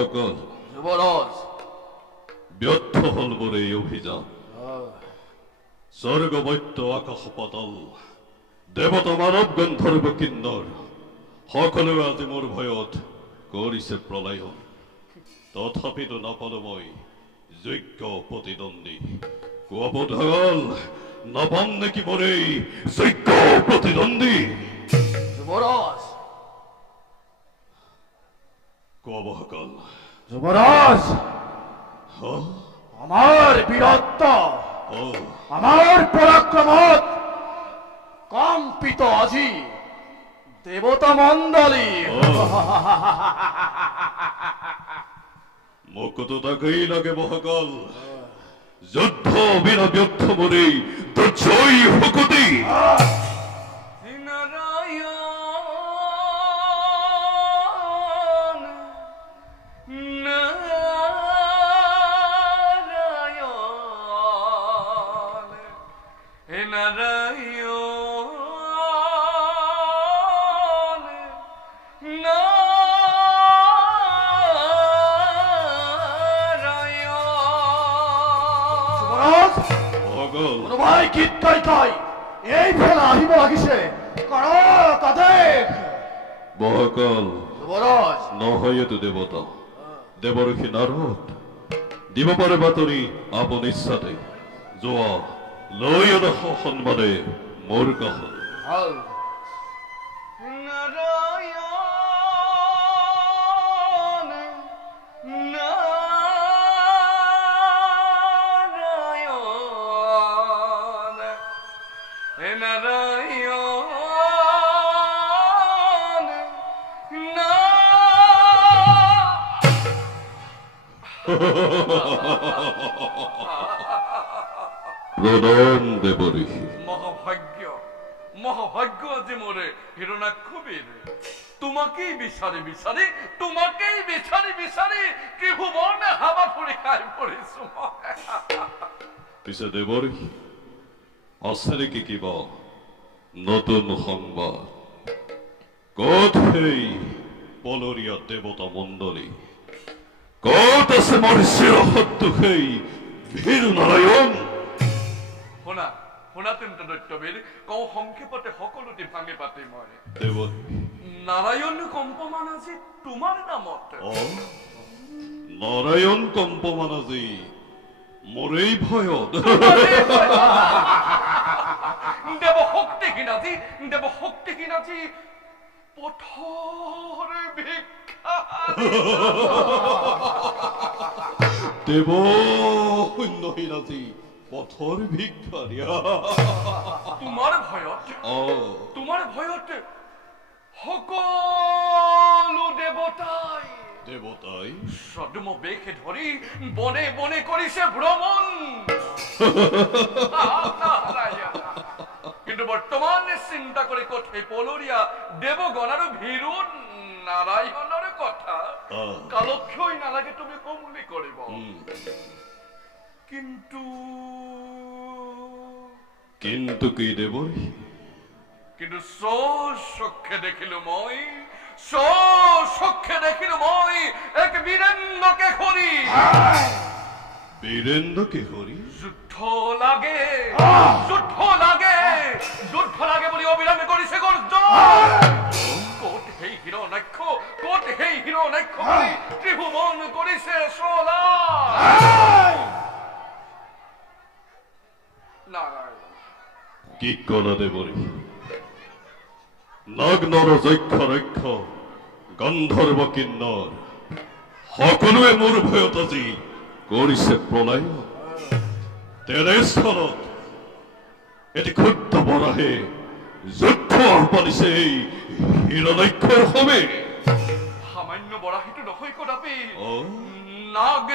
মহাকাল যুবৰাজ ব্যৰ্থ হল বলে এই অভিযান স্বৰ্গ বৈত্য আকাশ পাতাল দেবতা মানৱ গন্ধৰ্ব কিন্নৰ সকলোৱে আজি মোৰ ভয়ত কৰিছে প্ৰলয়ন তথাপিতো নাপালো মই যোগ্য প্ৰতিদ্বন্দ্বী কোৱাপধাল নাপাম নেকি মোৰ এই যোগ্য প্ৰতিদ্বন্দ্বী যুবৰাজ কোৱা মহাকাল যুবরাজ আমার বীরত্ব আমার পরাক্রমত কম্পিত আজি দেবতা মণ্ডলী মোকতো তাকেই লাগে মহাকাল যুদ্ধ বিনা ব্যর্থ মনে তো জয় ভকতি মহাকাল নহয়তো দেৱতা দেৱৰ্ষি নাৰদ দিব পাৰে বাতৰি আপোন ইচ্ছাতে যোৱা লৈ অনা সন্মানে মোৰ কাষত প্রণাম দেবর্ষি মহাভাগ্য আজি মোরে হিরণাক্ষবীর তোমাকেই বিচারি বিচারি ত্রিভুবনে হাবা ফুরি খাই পড়িছো পিছে দেবর্ষি আছে নেকি কিবা নতুন সংবাদ কত সেই বলৰীয়া দেৱতা মণ্ডলী কত আছে মোৰ শিৰহত সেই বীৰ নাৰায়ণ শুনা তেন্তে দৈত্যবীৰ কওঁ সংক্ষেপতে সকলোটি ভাঙি পাতি মই নাৰায়ণ কম্পমান আজি তোমাৰ নামত নাৰায়ণ কম্পমান আজি মোৰেই ভয়ত দেৱ শক্তিহীন আজি পথৰ ভিক্ষা দেৱ শূন্যহীন আজি পথৰ ভিক্ষাৰিয়া তোমাৰ ভয়ত সকলো দেৱতাই সদম বেশে ধৰি বনে বনে কৰিছে ভ্ৰমণ কিন্তু বৰ্তমান চিন্তা কৰি ক'ত সেই পলৰীয়া দেৱগণ আৰু ভীৰু নাৰায়ণৰ কথা কালক্ষয় নালাগে তুমি কমলি কৰিব কিন্তু কি দেবৰ্ষি কিন্তু স্বচক্ষে দেখিলো মই এক বীৰেন্দ্ৰ কেশৰী যুদ্ধ লাগে বুলি অবিৰামে কৰিছে গৰ্জন ক'ত সেই হিৰণ্যাক্ষ বুলি ত্ৰিভুৱন কৰিছে চলা কি কলা দেবৰ্ষি নগ্নৰ যক্ষ ৰক্ষ গন্ধৰ্ব কিন্নৰ সকলোৱে মোৰ ভয়ত আজি কৰিছে প্ৰলয় তেনেস্থলত এটি ক্ষুদ্ৰ বৰাহে যুদ্ধ আহ্বানিছে এই হিৰণ্যাক্ষৰ সবে সামান্য বৰাহীটো নহয় কদাপি নাগ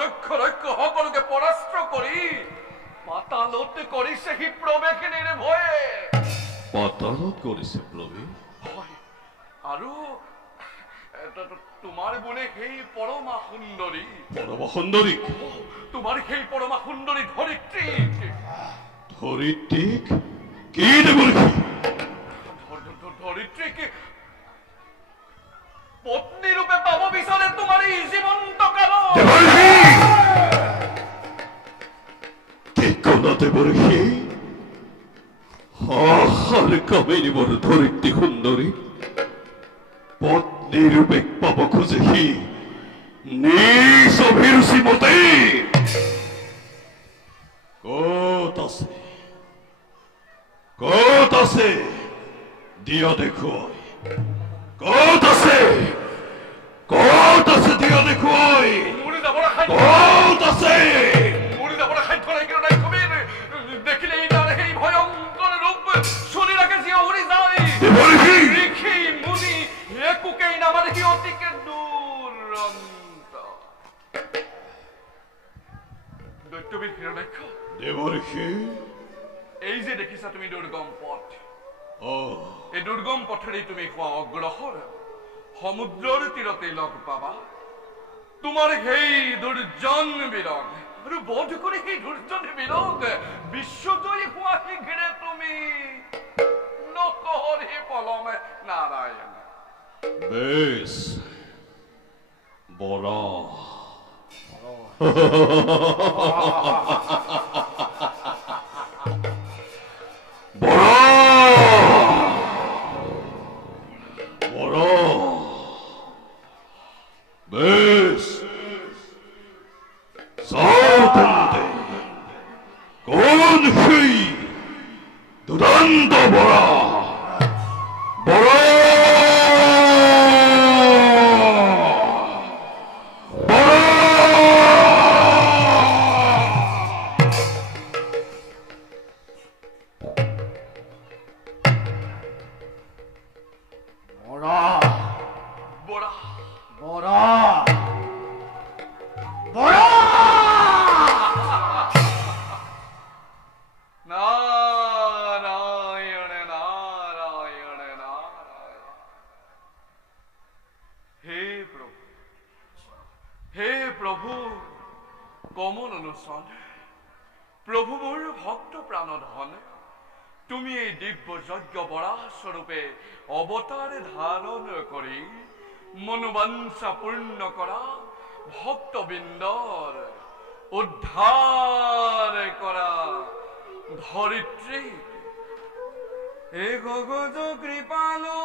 যক্ষ ৰক্ষ সকলোকে পৰাস্ত্ৰ কৰি পাতালত কৰিছে সি প্ৰৱেশিনীৰ ভয়ে পাতালত কৰিছে প্ৰৱেশ আৰু তোমাৰ বোলে সেই পৰমা সুন্দৰী তোমাৰ সেই পৰমা সুন্দৰী ধৰিত্ৰীক কি দেবৰ্ষি ধৰিত্ৰীক পত্নী ৰূপে পাব বিচাৰে তোমাৰ এই নাতে বৰহি আহাৰ কামেৰি মোৰ ধৰিত্ৰী সুন্দৰী পত্নীৰ বেগ পাব খুঁজেহি নিজ অভিৰুচি মতে কত আছে দিয়া দেখুৱাই কত আছে দিয়া দেখুৱাই মৰি যাবৰ খাদ্য কত আছে মৰি যাবৰ খাদ্য নাই কিয় নাই কবি দেখিলে তাৰ সেই ভয়ংকৰ ৰূপ শৰীৰকে যি উৰি যায় ঋষি মুনি একোকেই নামাৰে সি অতিকে দুৰন্ত দৈত্যবীৰ হিৰণ্যাক্ষ দেৱঋষি এই যে দেখিছা তুমি দুৰ্গম পথ এই দুৰ্গম পথেৰে তুমি কোৱা অগ্ৰসৰ সমুদ্ৰৰ তীৰতে লগ পাবা তোমাৰ সেই দুৰ্জন বীৰক আৰু বোধ কৰি সেই দুৰ্জন বীৰক বিশ্বজয়ী হোৱা শীঘ্ৰে তুমি নকৰি পলমে নাৰায়ণ বেশ বৰা বেশ সাউথেন্তে কোন সেই দুৰন্ত বড়া বড়া প্ৰভু মোৰ ভক্ত প্ৰাণধন তুমি এই দিব্য যজ্ঞ বৰা স্বৰূপে অৱতাৰ ধাৰণ কৰি মনোবাঞ্ছা পূৰ্ণ কৰা ভক্তবৃন্দৰ উদ্ধাৰ কৰা ধৰিত্ৰী হে গগজ কৃপালো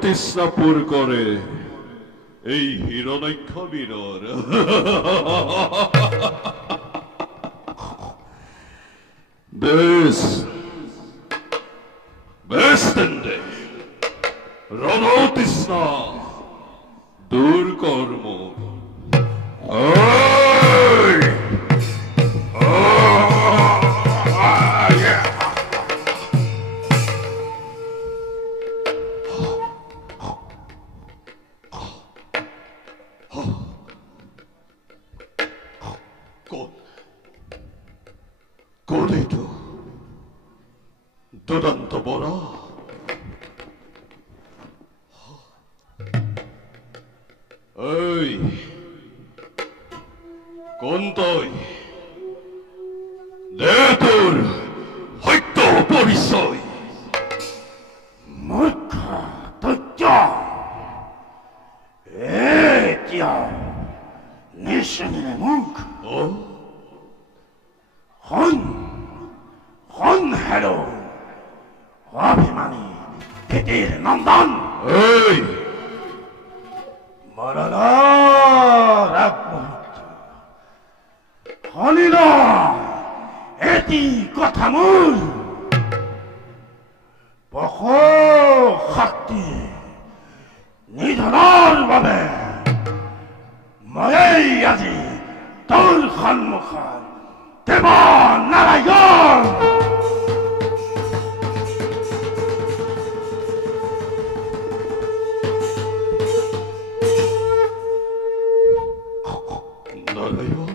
তৃষ্ণাপুর করে এই হিরণ্যাক্ষ বীরর বেশ বেশ তেন্ডে রণতৃষ্ণা দূর কর্ম দুরন্ত বড় এই কোন তই দে তোর হইত পরিচয় মূর্খ তুচ্ছ এতিয়া নিশ্চয় মুখ হন হেরো অভিমানী ক্ষিতির নন্দন এই মরণের এক মুহূর্ত শুনিল এটি কথা মোৰ পশু শক্তি নিধনৰ বাবে ময়েই আজি তোৰ সন্মুখত দেৱ নাৰায়ণ নারায়ণ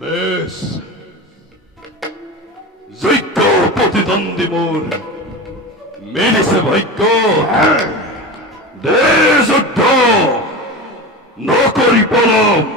বেশ যোগ্য প্রতিদ্বন্দ্বী মোর মেলিছে ভাগ্য দে যুদ্ধ নকরি পলম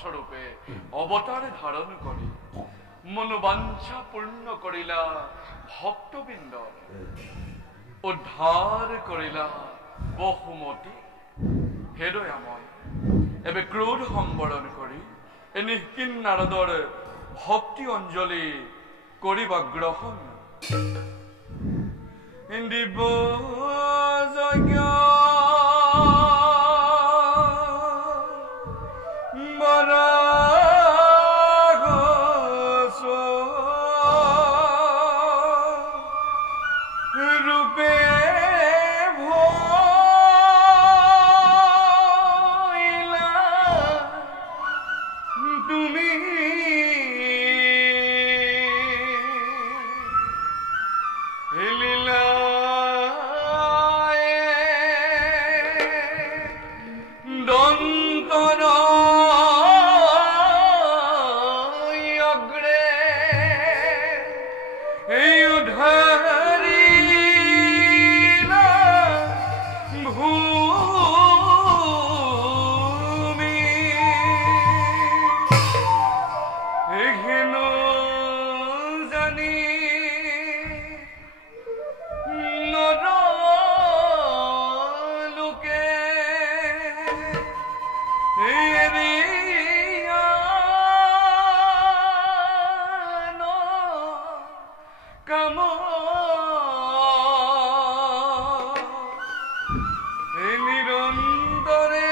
স্বরূপে অবতার ধারণ করে মনোবাঞ্ছা পূর্ণ করিলা ভক্তবৃন্দ উদ্ধার করিলা বহুমতি হেদয়াময় এবে ক্রোধ সম্বরণ করি এ নিষ্কিন নারদর ভক্তি অঞ্জলি করিবা গ্রহণ দিব যজ্ঞ নিৰন্তৰে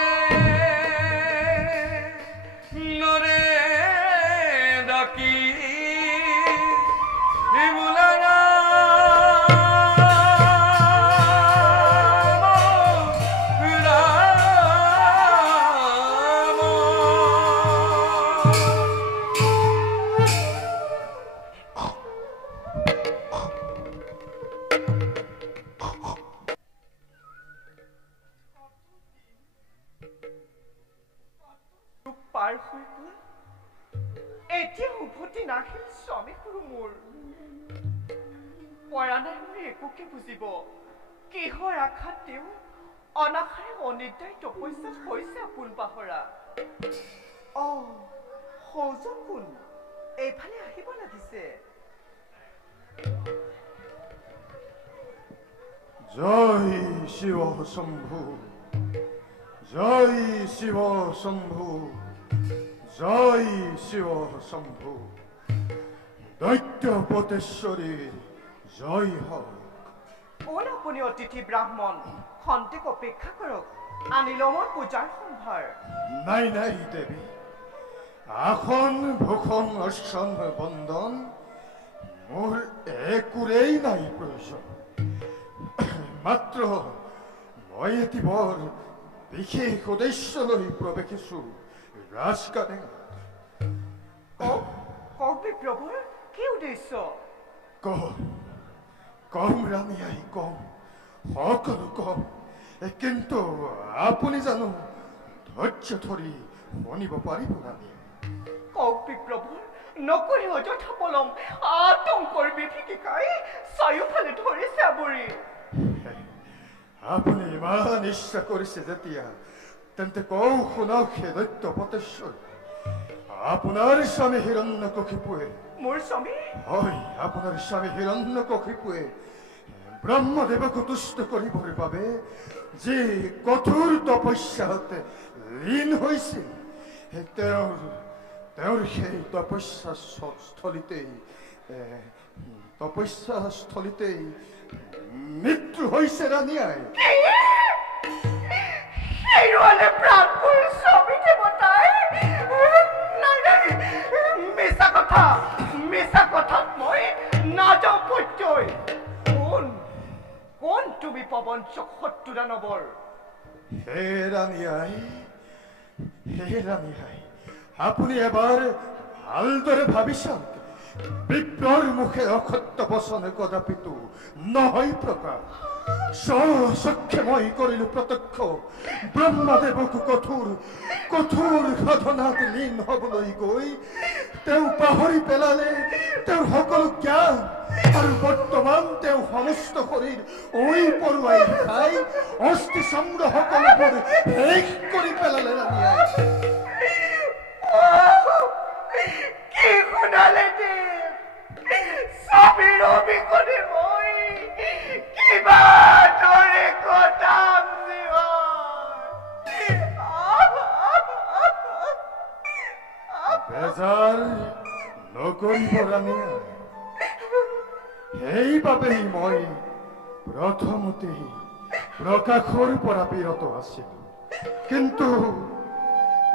নৰে ডাকি বোলা পাৰ হৈ গ'ল এতিয়া উভতি নাহিল স্বামী সৰু মোৰ পৰা নাই মোৰ একোকে বুজিব কিহৰ আশাত তেওঁ অনাশাৰে অনিদ্ৰাই তপস্যাত হৈছে আপোন পাহৰা সৌজন কোন এইফালে আহিব লাগিছে জয় শিৱ শম্ভু জয় শিৱ শম্ভু জয় শিৱ শম্ভু দৈত্য পতেশ্বৰী জয় হওক কোন আপুনি অতিথি ব্ৰাহ্মণ খন্তেক অপেক্ষা কৰক আনি লওঁ মই পূজাৰ সম্ভাৰ নাই নাই দেৱী আসন ভূষণ অৰ্চন বন্দন মোৰ একোৰেই নাই প্ৰয়োজন মাত্ৰ মই এটি বৰ বিশেষ উদ্দেশ্য লৈ প্ৰৱেশিছো ৰাজকানেঙাত কওক বিপ্ৰভুৰ কি উদ্দেশ্য কম ৰাণী আই কম সকলো কম কিন্তু আপুনি জানো ধৈৰ্য ধৰি শুনিব পাৰিব ৰাণী কওক বিপ্ৰভুৰ নকৰি অযথা পলম আতংকৰ বিভীষিকাই চাৰিওফালে ধৰিছে আৱৰি আপুনি ইমান ইচ্ছা কৰিছে যেতিয়া তেন্তে কওঁ শুনক হে দৈত্য পতেশ্বৰ আপোনাৰ স্বামী হিৰণ্যকশিপুৱে মোৰ স্বামী হয় আপোনাৰ স্বামী হিৰণ্যকশিপুৱে ব্ৰহ্মদেৱক তুষ্ট কৰিবৰ বাবে যি কঠোৰ তপস্যাত লীন হৈছিল তেওঁৰ সেই তপস্যাস্থলীতেই মৃত্যু হৈছে ৰাণী আই প্ৰাণপুৰ স্বামী দেৱতাই মিছা কথাত মই নাযাওঁ প্ৰত্যয় কোন তুমি পৱনচক শত্ৰু দানৱৰ হে ৰাণী আই আপুনি এবাৰ ভালদৰে ভাবি চাওক বিপ্ৰৰ মুখে অসত্য বচন কদাপিতো নহয় প্ৰকাশ স্বচক্ষে মই কৰিলো প্ৰত্যক্ষ ব্ৰহ্মদেৱক কঠোৰ সাধনাত লীন হবলৈ গৈ তেওঁ পাহৰি পেলালে তেওঁৰ সকলো জ্ঞান আৰু বৰ্তমান তেওঁ সমস্ত শৰীৰ পৰুৱাই খাই অস্থি চন্দ্ৰ সকলোবোৰ শেষ কৰি পেলালে ৰাণী আই কি শুনালে স্বামীৰ অবিকনে মই কিবা দৰে কটাম বেজাৰ নকৰিব ৰাণী সেইবাবেই মই প্ৰথমতেই প্ৰকাশৰ পৰা বিৰত আছিলো কিন্তু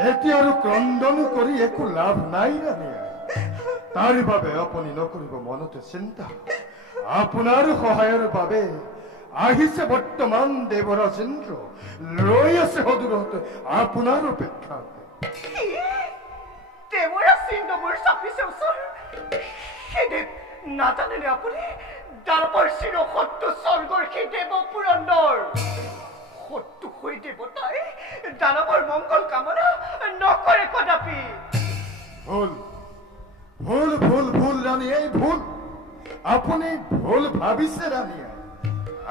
এতিয়া আৰু ক্ৰন্দন কৰি একো লাভ নাই ৰাণী তাৰ বাবে আপুনি নকৰিব মনতে চিন্তা আপোনাৰ সহায়ৰ বাবে আহিছে বৰ্তমান দেৱৰাজ ইন্দ্ৰ ৰৈ আছে সদূৰত আপোনাৰ অপেক্ষাত দেৱৰাজ ইন্দ্ৰ মোৰ চাপিছে ওচৰ সেইদেৱ নাজানেনে আপুনি দানৱৰ চিৰশত্ৰু স্বৰ্গৰ সেই দেৱ পুৰন্দৰ শত্ৰু হৈ দেৱতাই দানৱৰ মংগল কামনা নকৰে কদাপি ভুল ৰাণী এই ভুল আপুনি ভুল ভাবিছে ৰাণী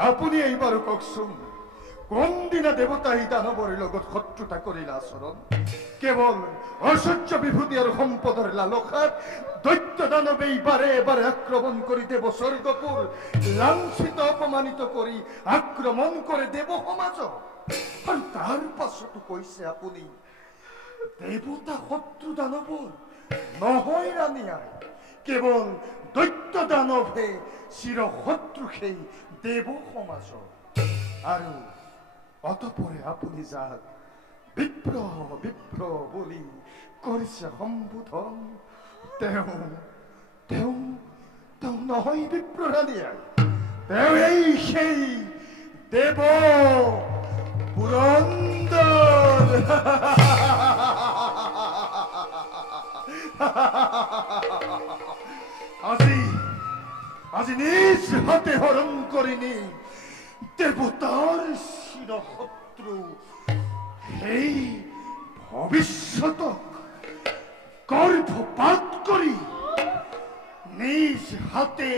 আপুনি এইবাৰ কওকচোন কোনদিনা দেৱতাই দানৱৰ লগত শত্ৰুতা কৰিলে আচৰণ কেৱল ঐশ্বৰ্য বিভূতি আৰু সম্পদৰ লালসাত দৈত্য দানৱে বাৰে বাৰে আক্ৰমণ কৰি দেৱ স্বৰ্গপুৰ লাঞ্ছিত অপমানিত কৰি আক্ৰমণ কৰে দেৱ সমাজক আৰু তাৰ পাছতো কৈছে আপুনি দেৱতা শত্ৰু দানৱৰ নহয় ৰাণী আই কেৱল দৈত্য দানৱে চিৰ শত্ৰু সেই দেৱ সমাজৰ অতপৰে আপনি যাক বিপ্ৰ বিপ্ৰ বলি কৰিছে সম্বোধন, তেওঁ তেওঁ তেওঁ নহয় বিপ্ৰৰাণীয়ে, তেওঁ এই সেই দেৱ পুৰন্দৰ। আজি আজি নিজ হাতে হৰণ কৰি নি দেৱতাৰ চিৰশত্ৰু সেই ভৱিষ্যতক গৰ্ভপাত কৰি নিজ হাতে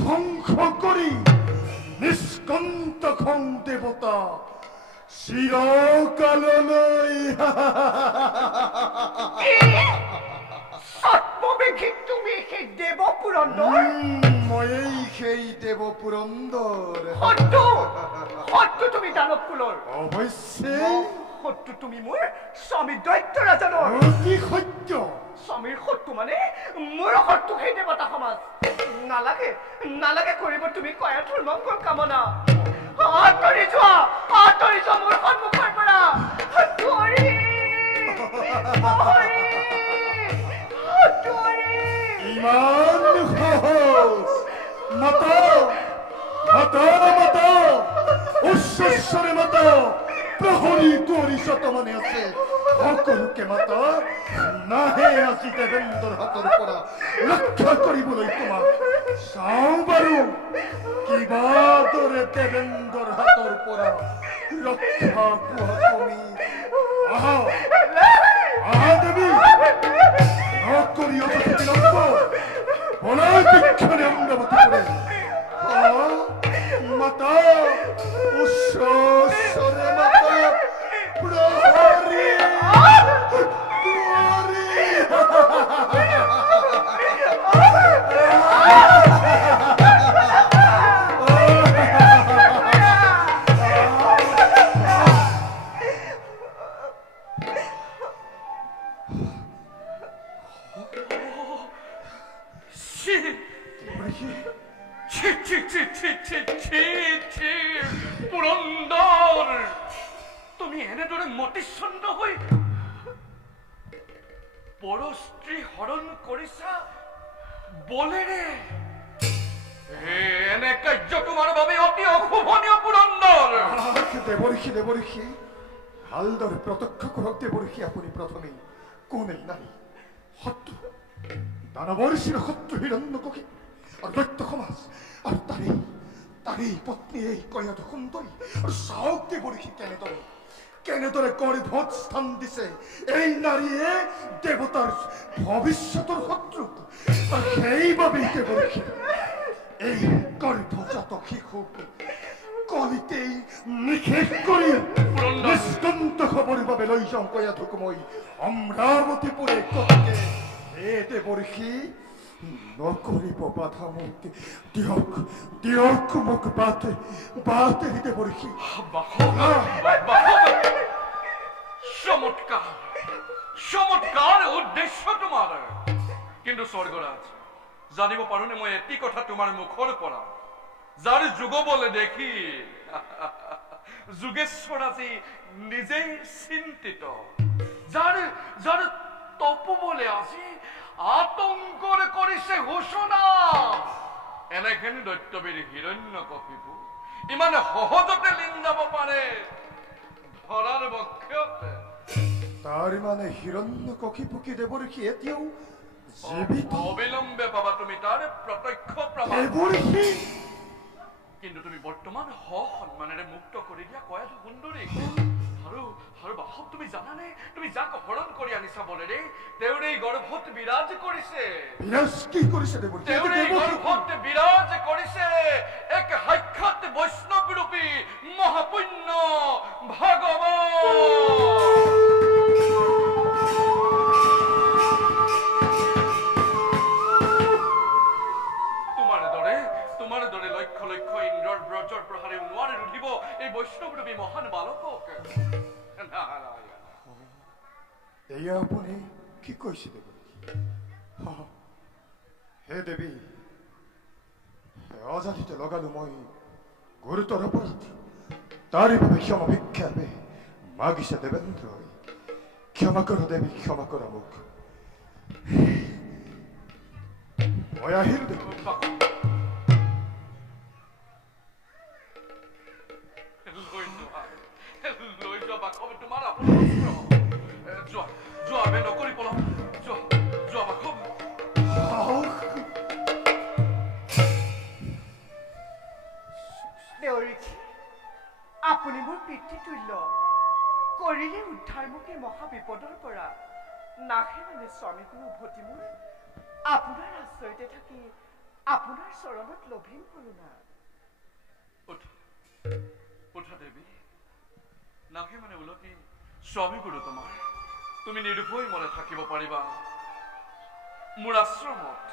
ধ্বংস কৰি নিষ্কন্ত খং দেৱতা চিৰকাললৈ। সত্মবেশী তুমি সেই দেৱ পুৰন্দৰ? মই এই সেই দেৱ পুৰন্দৰ। শত্ৰু শত্ৰু তুমি দানৱ কুলৰ? অৱশ্যে। শত্ৰু তুমি মোৰ স্বামী দৈত্য ৰাজনৰ? অতি সত্য। স্বামীৰ শত্ৰু মানে মোৰ শত্ৰু সেই দেৱতা সমাজ। নালাগে নালাগে কৰিব তুমি কয়াটোৰ মংগল কামনা। আঁতৰি যোৱা মোৰ সন্মুখৰ পৰা। ইমান সহজ? মাতা মাতা মাতা, উচ্চস্বৰে মাতা। প্ৰহৰী দুৱৰী মানে আছে, সকলোকে মাতা। নাহে আজি দেৱেন্দ্ৰৰ হাতৰ পৰা ৰক্ষা কৰিবলৈ তোমাক। চাওঁ বাৰু কিবা দৰে দেৱেন্দ্ৰৰ হাতৰ পৰা ৰক্ষা পোৱা তুমি। আহা আহা দেৱী, নকৰি অযথা বিলম্ব, বলাই বৃক্ষণে অংগৱতী কৰে। মাতা উচ্চস্বৰে মাতা। প্ৰহৰী দুৱৰী। পুৰন্দৰ, তুমি এনেদৰে মতিচ্ছন্ন হৈ পৰ স্ত্ৰী হৰণ কৰিছা বলেৰে? এনে কাৰ্য তোমাৰ বাবে অতি অশুভনীয় পুৰন্দৰ। দেৱঋষি দেৱঋষি, ভালদৰে প্ৰত্যক্ষ কৰক দেৱঋষি। আপুনি প্ৰথমে কোন এই নাৰী শত্ৰু, দানৱৰ চিৰশত্ৰু হিৰণ্যকশিপু আৰু দৈত্য সমাজ, আৰু তাৰেই পত্নী এই কয়াটো সুন্দৰী। আৰু চাওক দেৱঋষি কেনেদৰে গৰ্ভত স্থান দিছে এই নাৰীয়ে দেৱতাৰ ভৱিষ্যতৰ শত্ৰুক। আৰু সেইবাবেই দেৱঋষি এই গৰ্ভজাত শিশুক কলিতেই নিষেধ কৰি নিষ্কন্ত খবৰ বাবে লৈ যাওঁ কয়াটোক মই অমৰাৱতীপুৰে। গতিকে হে দেৱঋষি, নকৰিব বাধা মোক। দিয়ক দিয়ক মোক বাটেৰি দেৱঋষি। চমৎকাৰ চমৎকাৰ উদ্দেশ্য তোমাৰ। কিন্তু স্বৰ্গৰাজ, জানিব পাৰোনে মই এটি কথা তোমাৰ মুখৰ পৰা, যাৰ যুগ বলে দেখি যোগেশ্বৰ আজি নিজেই চিন্তিত, যাৰ তপু বলে আজি আতংকৰ কৰিছে ঘোষণা। এনেখন দৈত্যবীৰ হিৰণ্যকশিপু ইমান সহজতে লীন যাব পাৰে ধৰাৰ বক্ষতে? তাৰ মানে হিৰণ্যকশিপুকে দেৱঋষি এতিয়াও জীৱিত? অবিলম্বে পাবা তুমি তাৰ প্ৰত্যক্ষ প্ৰমাণ। দেৱঋষি, কিন্তু তুমি বৰ্তমান সন্মানেৰে মুক্ত কৰি দিয়া কয়াটো সুন্দৰী। আৰু বাহক, তুমি জানানে তুমি যাক হৰণ কৰি আনিছা বলেৰে, তেওঁৰেই গৰ্ভত বিৰাজ কৰিছে। বিৰাজ কি কৰিছে দেৱঋষি? তেওঁৰেই গৰ্ভত বিৰাজ কৰিছে এক সাক্ষাৎ বৈষ্ণৱ ৰূপী মহাপুণ্য ভগৱান। তোমাৰ দৰে লক্ষ লক্ষ ইন্দ্ৰৰ ব্ৰজৰ প্ৰহাৰে নোৱাৰে ৰুধিব এই বৈষ্ণৱৰূপী মহান বালকক। এয়া আপুনি কি কৈছে দেৱঋষি? হে দেৱী, অজানিতে লগালো মই গুৰুতৰ অপৰাধ। তাৰই ভাবে ক্ষমা ভিক্ষাবে মাগিসা দেবেন্দ্ৰ। ক্ষমা কৰো দেবী, ক্ষমা কৰো মুখ। মই আহিল দেবী। লৈ যোৱা বাসৱ তোমাৰ আপোনাৰ যোৱা যোৱা বে নকৰি পলাও। যোৱা যোৱা বাসৱ। দেউৰীক্ষী, আপুনি মোৰ পিতৃতুল্য। কৰিলে উদ্ধাৰমুখী মহাবিপদৰ পৰা। নাহে মানে স্বামীগুৰু উভতি মোৰ। আপোনাৰ আশ্ৰয়তে থাকি আপোনাৰ চৰণত লভিম কৰোণা। উঠা দেৱী, নাহে মানে উলটি স্বামী গুৰু তোমাৰ। তুমি নিৰ্ভয় মনে থাকিব পাৰিবা মোৰ আশ্ৰমত।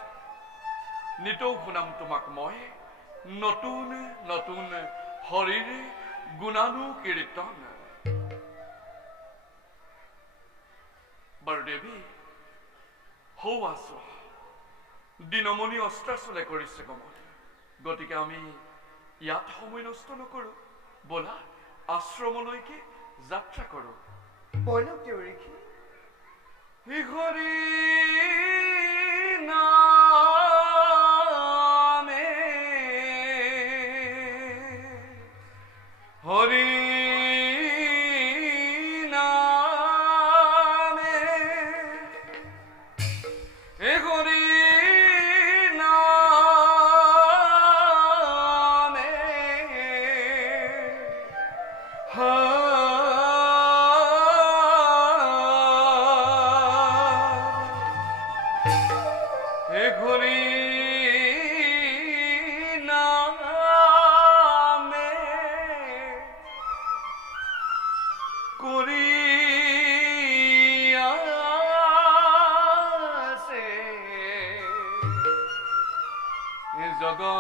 নিতৌ শুনাম তোমাক মই নতুন নতুন হৰিৰ গুণানুকীৰ্তন। বাৰু দেৱী, হৌ আছো দিনমণি অস্ত্ৰাচলে কৰিছে গমন। গতিকে আমি ইয়াত সময় নষ্ট নকৰো, বলা আশ্ৰমলৈকে যাত্ৰা কৰো। বলক দেউৰীক্ষী। হৰি নামে হৰি নামে হৰি নামে জগত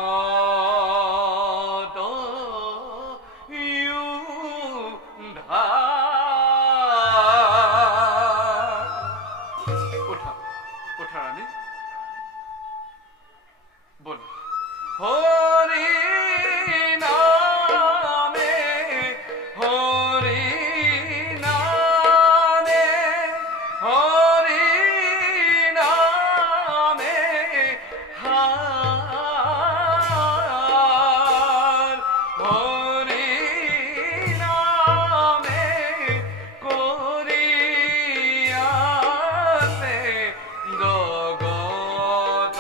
উঠা উঠা ৰাণী, বল। হৰি নামে হৰি নামে হৰি নামে হৰি নামে কৰি আছে জগত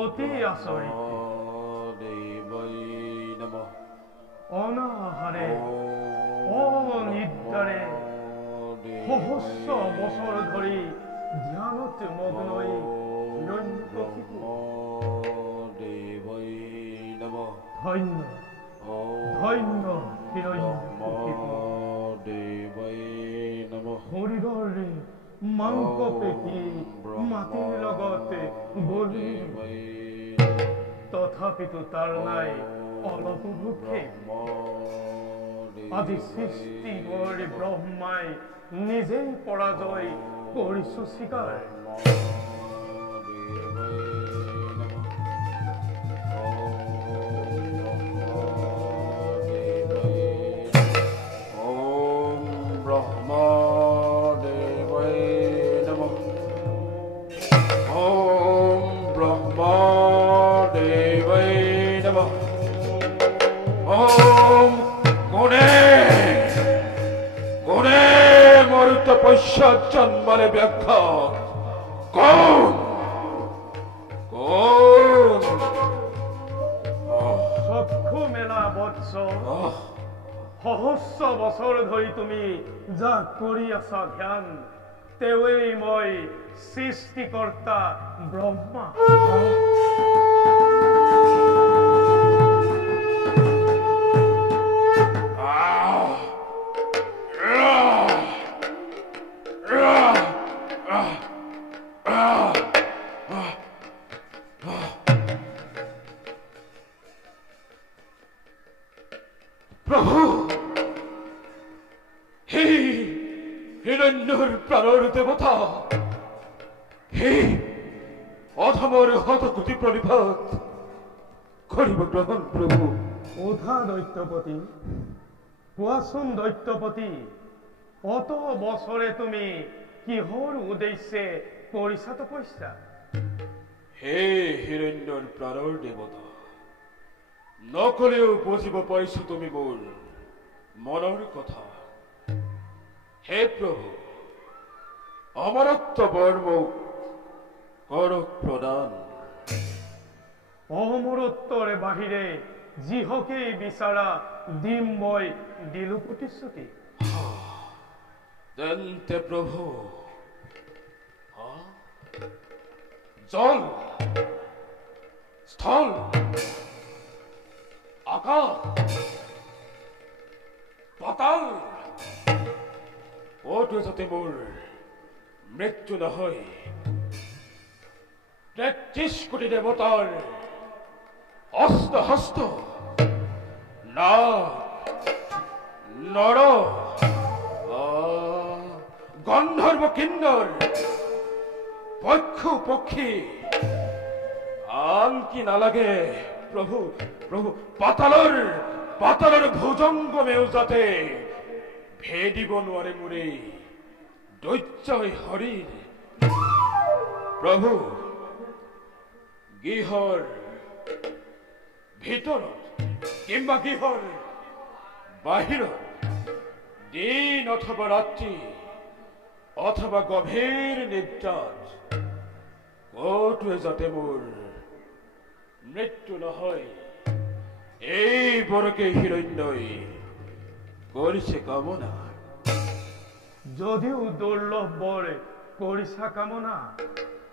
অতি আচৰিত অনাহাৰে অনিদ্ৰাৰে সহস্ৰ বছৰ ধৰি ধ্যানত মগ্ন হিৰণ্যকশিপু ধন্য ধন্য হিৰণ্যকশিপু শৰীৰৰে মাংসপেশী মাটিৰ লগতে গলি, তথাপিতো তাৰ নাই অলপ ভূক্ষেপ। আজি সৃষ্টি কৰি ব্ৰহ্মাই নিজেই পৰাজয় কৰিছো স্বীকাৰ। Om Brahma সেৱা ওম কোনে মোৰ তপস্যাত জন্মালে ব্যাখ্যা কোন চক্ষু মেলা বৎস সহস্ৰ বছৰ ধৰি তুমি যাক কৰি আছা ধ্যান তেৱেই মই সৃষ্টিকৰ্তা ব্ৰহ্মা প্ৰভু হে হিৰণ্যৰ প্ৰাণৰ দেৱতা হে অধমৰ হতকোটি প্ৰণিপাত কৰিব গ্ৰহণ প্ৰভু ওধা দৈত্যপতি কোৱাচোন দৈত্যপতি অত বছৰে তুমি কিহৰ উদ্দেশ্যে কৰিছা তপস্যা হে হিৰণ্যৰ প্ৰাণৰ দেৱতা নকলেও বুজিব পাৰিছো তুমি মোৰ মনৰ কথা হে প্ৰভু অমৰত্ব বৰ মোক কৰক প্ৰদান অমৰত্বৰে বাহিৰে যিহকেই বিচাৰা দিম মই দিলো প্ৰতিশ্ৰুতি তেন্তে প্ৰভু জল স্থল আকাশ পাতাল ক'তো যাতে মোৰ মৃত্যু নহয় ৩৩ কোটি দেৱতাৰ অস্ত হস্ত নাগ নৰ গন্ধৰ্ব কিন্নৰ পক্ষু পক্ষী আন কি নালাগে প্ৰভু প্ৰভু পাতালৰ ভুজংগমেও যাতে ভেদিব নোৱাৰে মোৰে দৈত্যই হৰিৰ প্ৰভু গৃহৰ ভিতৰত কিম্বা গৃহৰ বাহিৰত দিন অথবা ৰাত্ৰি অথবা গভীৰ নিদ্ৰাত ক'তোৱে যাতে মোৰ মৃত্যু নহয় এই বৰকে হিৰণ্যই কৰিছে কামনা যদিও দুৰ্লভ বৰ কৰিছা কামনা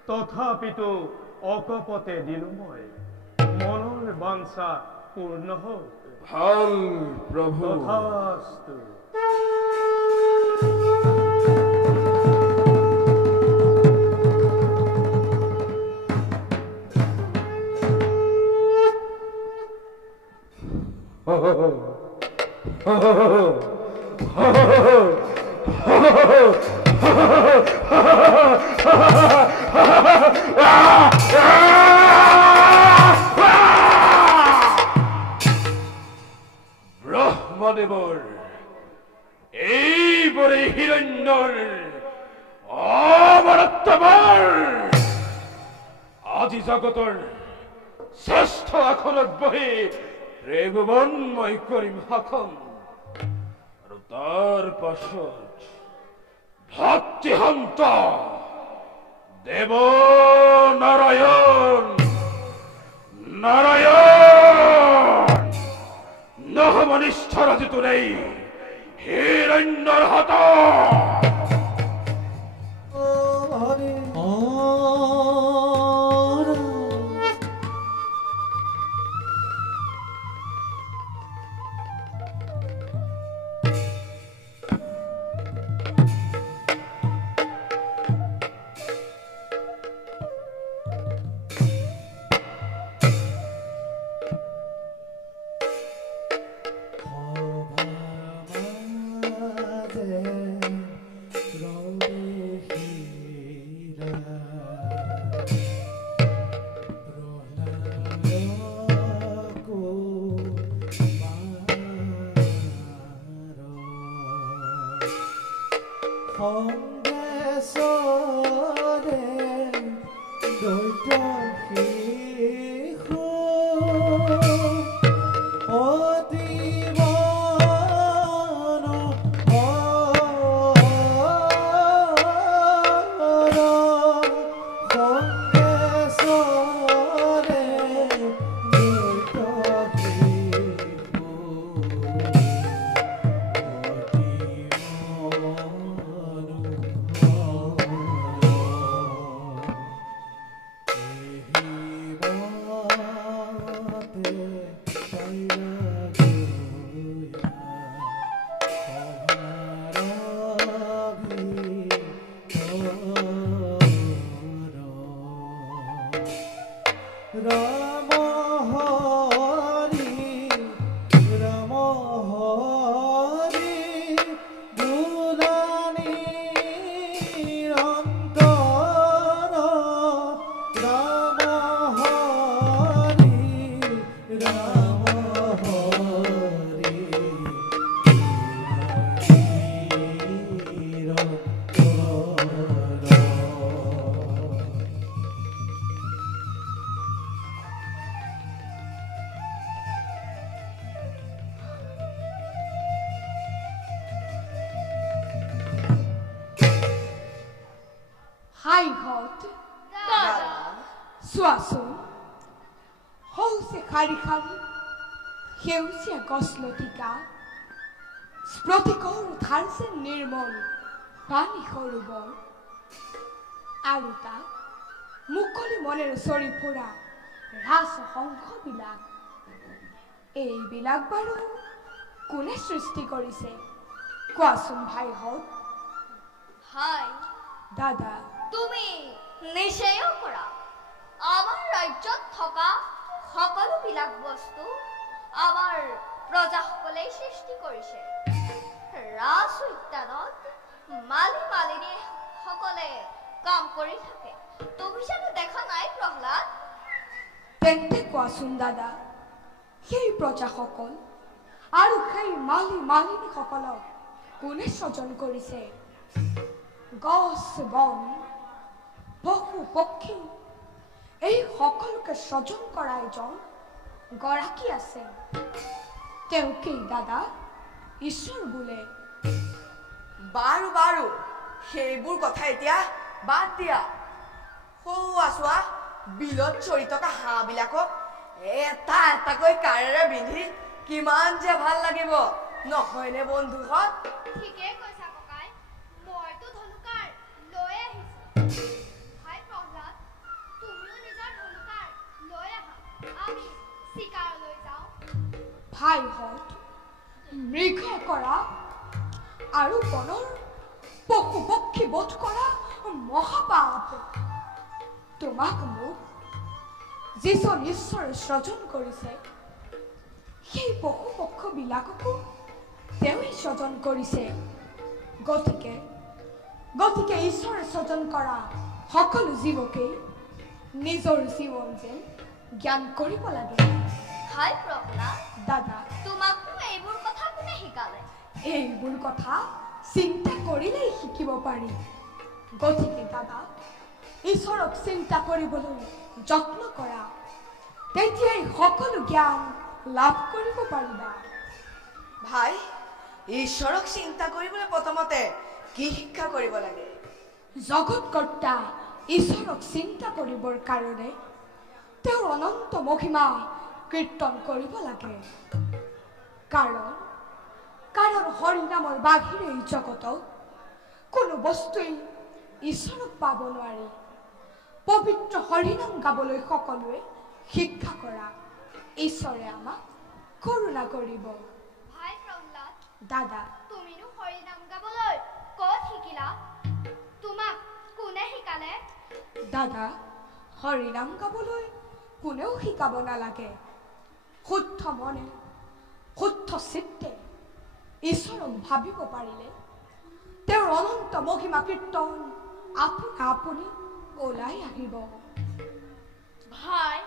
তথাপিতো অকপতে দিলো মই মনৰ বাঞ্ছা পূৰ্ণ হওক ভাল প্ৰভু তথাস্তু ব্ৰহ্মদেৱৰ এইবোৰে হিৰণ্যৰ অমৰত্বৰ আজি জগতৰ শ্ৰেষ্ঠ আসনত বহি ত্ৰিভুৱন মই কৰিম শাসন আৰু তাৰ পাছত ভাতৃহন্ত দেৱ নাৰায়ণ নহব নিষ্ঠাৰ যিটো নেই হিৰণ্যৰ হাতত Don't হাইহঁত চোৱাচোন হৈছে শাৰী শাৰী সেউজীয়া গছ লতিকা স্ফটিকৰ ধাৰ যেন নিৰ্মল পানী সৰোবৰ আৰু তাত মুকলি মনেৰে চৰি ফুৰা ৰাজহংসবিলাক এইবিলাক বাৰু কোনে সৃষ্টি কৰিছে কোৱাচোন ভাইহঁত হাই দাদা তুমি নিশ্চয় কৰা আমাৰ ৰাজ্যত থকা সকলোবিলাক বস্তু আমাৰ প্ৰজাসকলে সৃষ্টি কৰিছে ৰাজ উদ্যানত মালিনী সকলে কাম কৰি থাকে তুমি জানো দেখা নাই প্ৰহ্লাদ তেন্তে কোৱাচোন দাদা সেই প্ৰজাসকল আৰু সেই মালিনীসকলক কোনে স্বজন কৰিছে গছ বন পশু পক্ষী এই সকলোকে স্বজন কৰা এজন গৰাকী আছে তেওঁকেই দাদা ঈশ্বৰ বোলে বাৰু বাৰু সেইবোৰ কথা এতিয়া বাদ দিয়া চোৱা বিলত চৰি থকা হাঁহবিলাকক এটা এটাকৈ কাৰেৰে বিন্ধি কিমান যে ভাল লাগিব নহয়নে বন্ধুহঁত ঠিকেই কৈছা ককাই মইতো ধনুকাৰ লৈ আহিছো ভাই প্ৰহ্লাদ তুমিও নিজৰ ধনুকাৰ লৈ আহা আমি চিকাৰলৈ যাওঁ ভাইহঁত মৃগে কৰা আৰু বনৰ পশু পক্ষী বধ কৰা মহাপাপ তোমাক মোক যিজন ঈশ্বৰে স্বজন কৰিছে সেই পশু পক্ষীবিলাককো তেওঁই স্বজন কৰিছে গতিকে ঈশ্বৰে স্বজন কৰা সকলো জীৱকেই নিজৰ জীৱন যেন জ্ঞান কৰিব লাগে হাই প্ৰহ্লাদ দাদা তোমাকনো এইবোৰ কথা কোনে শিকালে এইবোৰ কথা চিন্তা কৰিলেই শিকিব পাৰি গতিকে দাদা ঈশ্বৰক চিন্তা কৰিবলৈ যত্ন কৰা তেতিয়াই সকলো জ্ঞান লাভ কৰিব পাৰিবা ভাই ঈশ্বৰক চিন্তা কৰিবলৈ প্ৰথমতে কি শিক্ষা কৰিব লাগে জগতকৰ্তা ঈশ্বৰক চিন্তা কৰিবৰ কাৰণে তেওঁৰ অনন্ত মহিমা কীৰ্তন কৰিব লাগে কাৰণ হৰি নামৰ বাহিৰে এই জগতত কোনো বস্তুৱেই ঈশ্বৰক পাব নোৱাৰি পবিত্ৰ হৰিনাম গাবলৈ সকলোৱে শিক্ষা কৰা ঈশ্বৰে আমাক কৰুণা কৰিব। ভাই প্ৰহ্লাদ, দাদা তুমিনো হৰি নাম গাবলৈ ক'ত শিকিলা? তোমাক কোনে শিকালে? দাদা হৰি নাম গাবলৈ কোনেও শিকাব নালাগে। শুদ্ধ মনে শুদ্ধ চিত্তে ঈশ্বৰক ভাবিব পাৰিলে তেওঁৰ অনন্ত মহিমা কীৰ্তন আপোনা আপুনি ওলাই আহিব। ভাই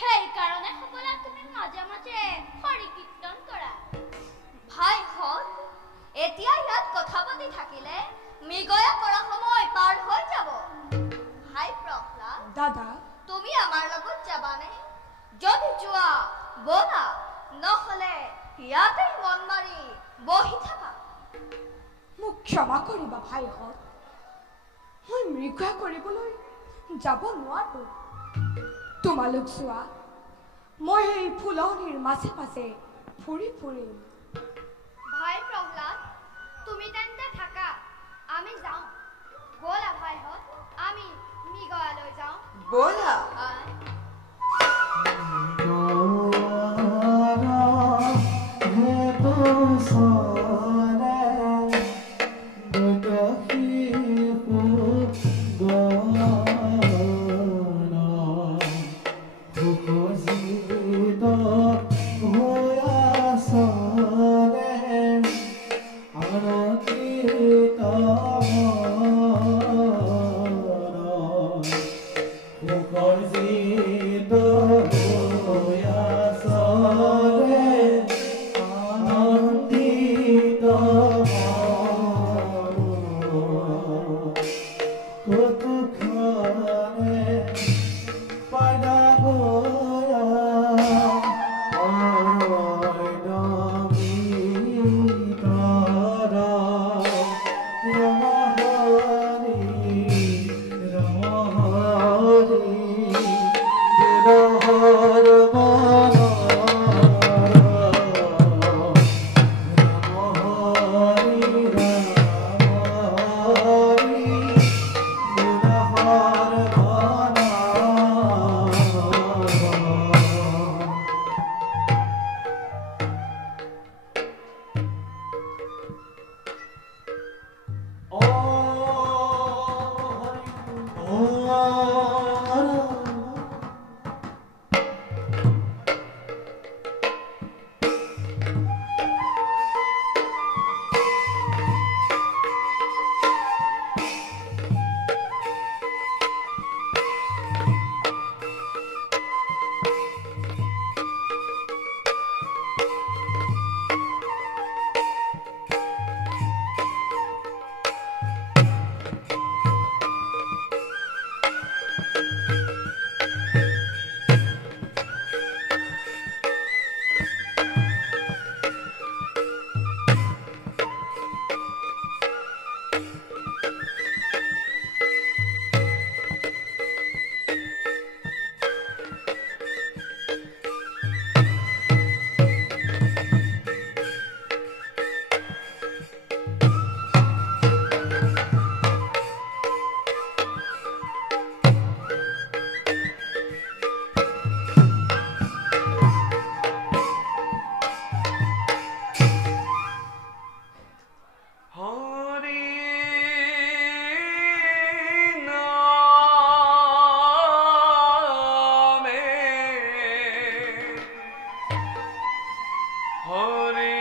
সেইকাৰণে সকলোৱে তুমি মাজে মাজে হৰি কীৰ্তন কৰা। ভাই হল এতিয়া ইয়াত কথা পাতি থাকিলে মৃগয়া কৰা সময় পাৰ হৈ যাব। ভাই প্ৰহ্লাদ, দাদা তুমি আমাৰ লগত যাবানে? যদি যোৱা বলা, নহলে ইয়াতে মন মাৰি বহি থাকা। মোক ক্ষমা কৰিবা ভাইহঁত, মই মৃগয়া কৰিবলৈ যাব নোৱাৰো। তোমালোক যোৱা, মই এই ফুলনিৰ মাজে মাজে ফুৰি ফুৰিম। ভাই প্ৰহ্লাদ, তুমি তেন্তে থাকা, আমি যাওঁ। বলা ভাইহঁত, আমি মৃগয়ালৈ যাওঁ। বলা। আহ। হৰি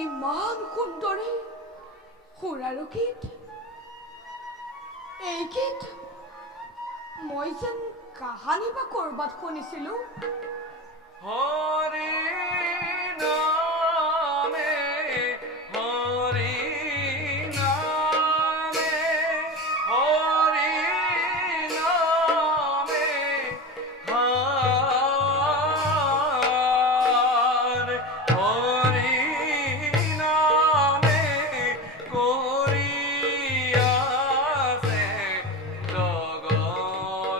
ইমান সুন্দৰী সুৰাৰো গীত। এই গীত মই যেন কাহানী বা কৰবাত শুনিছিলো। হৰি নামে হৰি নামে হৰি নামে হৰি নামে কৰি আছে জগতয়ো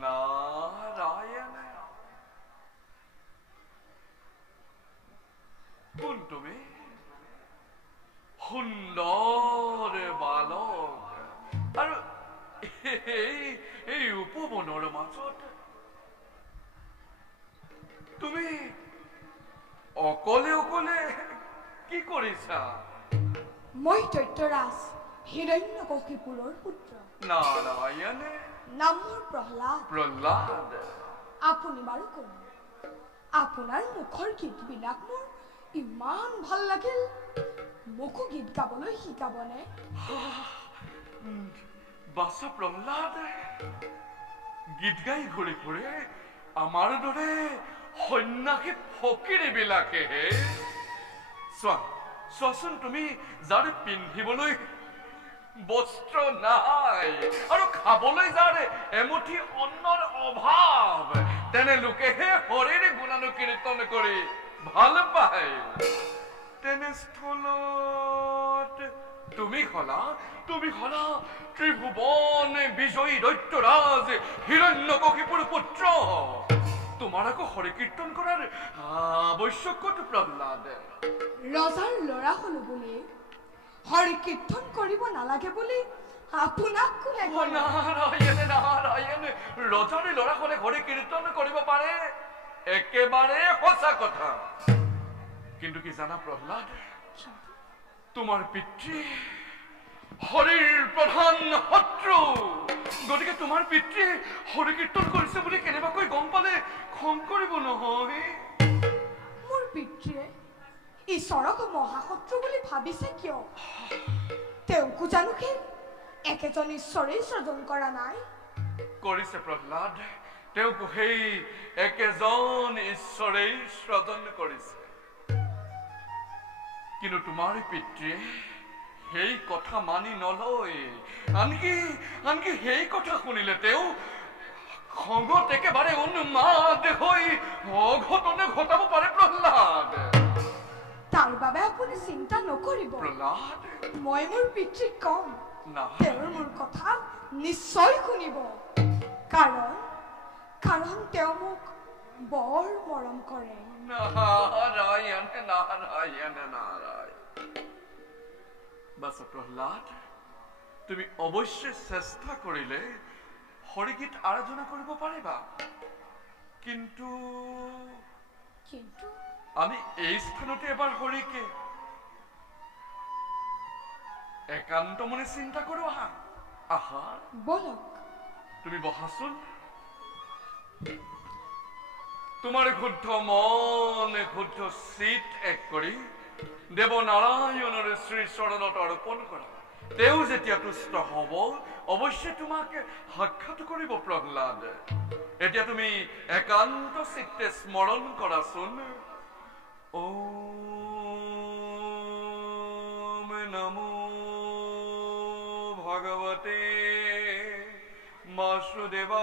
নাৰায়ণ। কোন তুমি? সুন্দৰ বালক আৰু এই উপবনৰ মাজত তুমি অকলে অকলে কি কৰিছা? মই দৈত্যৰাজ হিৰণ্যকশিপুৰৰ পুত্ৰ। নাৰায়ণ। নাম মোৰ প্ৰহ্লাদ। প্ৰহ্লাদ। আপুনি বাৰু কোন? আপোনাৰ মুখৰ গীতবিলাক মোৰ ইমান ভাল লাগিল। মোকো গীত গাবলৈ শিকাবনে? বাছা প্ৰহ্লাদ, গীত গাই ঘূৰি ফুৰে আমাৰ দৰে সন্যাসী ফকীৰবিলাকেহে। চোৱাচোন তুমি, যাৰ পিন্ধিবলৈ বস্ত্ৰ নাই আৰু খাবলৈ যাৰ এমুঠি অন্নৰ অভাৱ, তেনে লোকেহে হৰিৰ গুণানুকীৰ্তন কৰি ভাল পায়। তেনেস্থলত তুমি হলা ত্ৰিভুৱন বিজয়ী দৈত্যৰাজ হিৰণ্যকশিপুৰ পুত্ৰ। তোমাৰ আকৌ হৰি কীৰ্তন কৰাৰ আৱশ্যকত প্ৰহ্লাদ? ৰজাৰ ল'ৰা হলো বুলি হৰি কীৰ্তন কৰিব নালাগে বুলি আপোনাক কোনে ক'লে? নাৰায়ণ নাৰায়ণ, ৰজাৰে ল'ৰা হলে হৰি কীৰ্তন কৰিব পাৰে, একেবাৰে সঁচা কথা। কিন্তু কি জানা প্ৰহ্লাদ, তোমাৰ পিতৃ হৰিৰ প্ৰধান শত্ৰু। গতিকে তোমাৰ পিতৃ হৰি কীৰ্তন কৰিছে বুলি কেনেবাকৈ গম পালে খং কৰিব নহয়? মোৰ পিতৃয়ে ঈশ্বৰক মহাশত্ৰু বুলি ভাবিছে কিয়? তেওঁকো জানো কি একেজন ঈশ্বৰেই সৃজন কৰা নাই? কৰিছে প্ৰহ্লাদ, তেওঁকো সেই একেজন ঈশ্বৰেই সৃজন কৰিছে। কিন্তু তোমাৰ পিতৃয়ে সেই কথা মানি নলয়। আনকি সেই কথা শুনিলে তেওঁ খঙত একেবাৰে উন্মাদ হৈ অঘটনে ঘটাব পাৰে প্ৰহ্লাদ। তাৰ বাবে আপুনি চিন্তা নকৰিব। প্ৰহ্লাদ, মই মোৰ পিতৃক কম, তেওঁৰ মোৰ কথা নিশ্চয় শুনিব। কাৰণ তেওঁ মোক বৰ মৰম কৰে। নাৰায়ণ নাৰায়ণ নাৰায়ণ। বাছা প্ৰহ্লাদ, তুমি অৱশ্যে চেষ্টা কৰিলে হৰিগীত আৰাধনা কৰিব পাৰিবা। কিন্তু আমি এই স্থানতে এবাৰ হৰিকে একান্ত মনে চিন্তা কৰো। আহা বলক। তুমি বহাচোন। তোমাৰ শুদ্ধ মন শুদ্ধ চিত এক কৰি দেৱ নাৰায়ণৰ শ্ৰী চৰণত অৰ্পণ কৰা। তেওঁ যেতিয়া তুষ্ট হব অৱশ্যে তোমাক সাক্ষাৎ কৰিব প্ৰহ্লাদ। এতিয়া তুমি একান্ত চিত্তে স্মৰণ কৰাচোন। ॐ নমো ভগবতে বাসুদেবায়।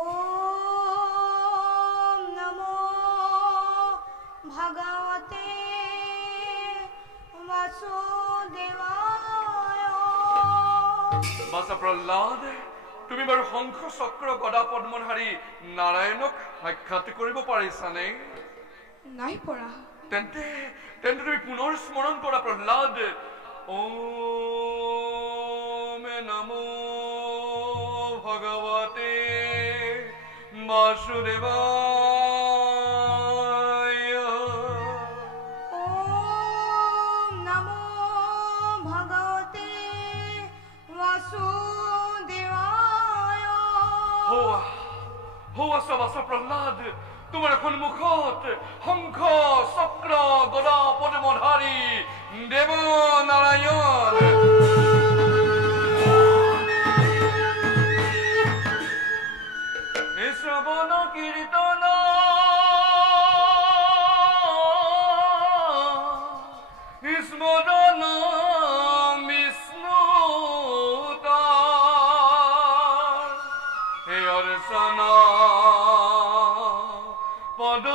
ওম নমো ভগবতে বাসুদেবায়। বাসা প্ৰহ্লাদ, তুমি বাৰু শংখ চক্ৰ গদা পদ্মধাৰী নাৰায়ণক সাক্ষাৎ কৰিব পাৰিছানে? নাই পৰা। তেন্তে তুমি পুনৰ স্মৰণ কৰা প্ৰহ্লাদ। ওম নমো ভগৱতে বাসুদেৱায়। ওম নমো ভগবতে বাসুদেবায়। বাসা প্ৰহ্লাদ, তোমাৰ সন্মুখত শংখ চক্ৰ গদা পদ্মধাৰী দেৱ নাৰায়ণ। শ্ৰৱণ কীৰ্তন স্মৰণ বিষ্ণু হে অৰ্চন পদ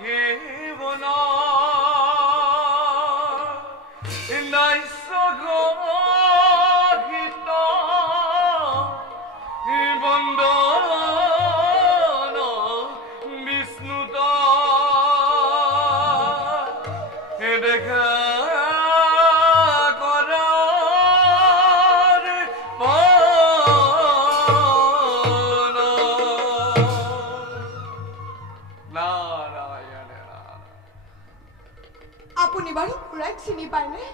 ঘেৱন নাইচ গহিত বন্দন বিষ্ণুত দেখা কৰাৰ পন। নাৰায়ণ আপুনি বাৰু খুৰাইক চিনি পায়নে?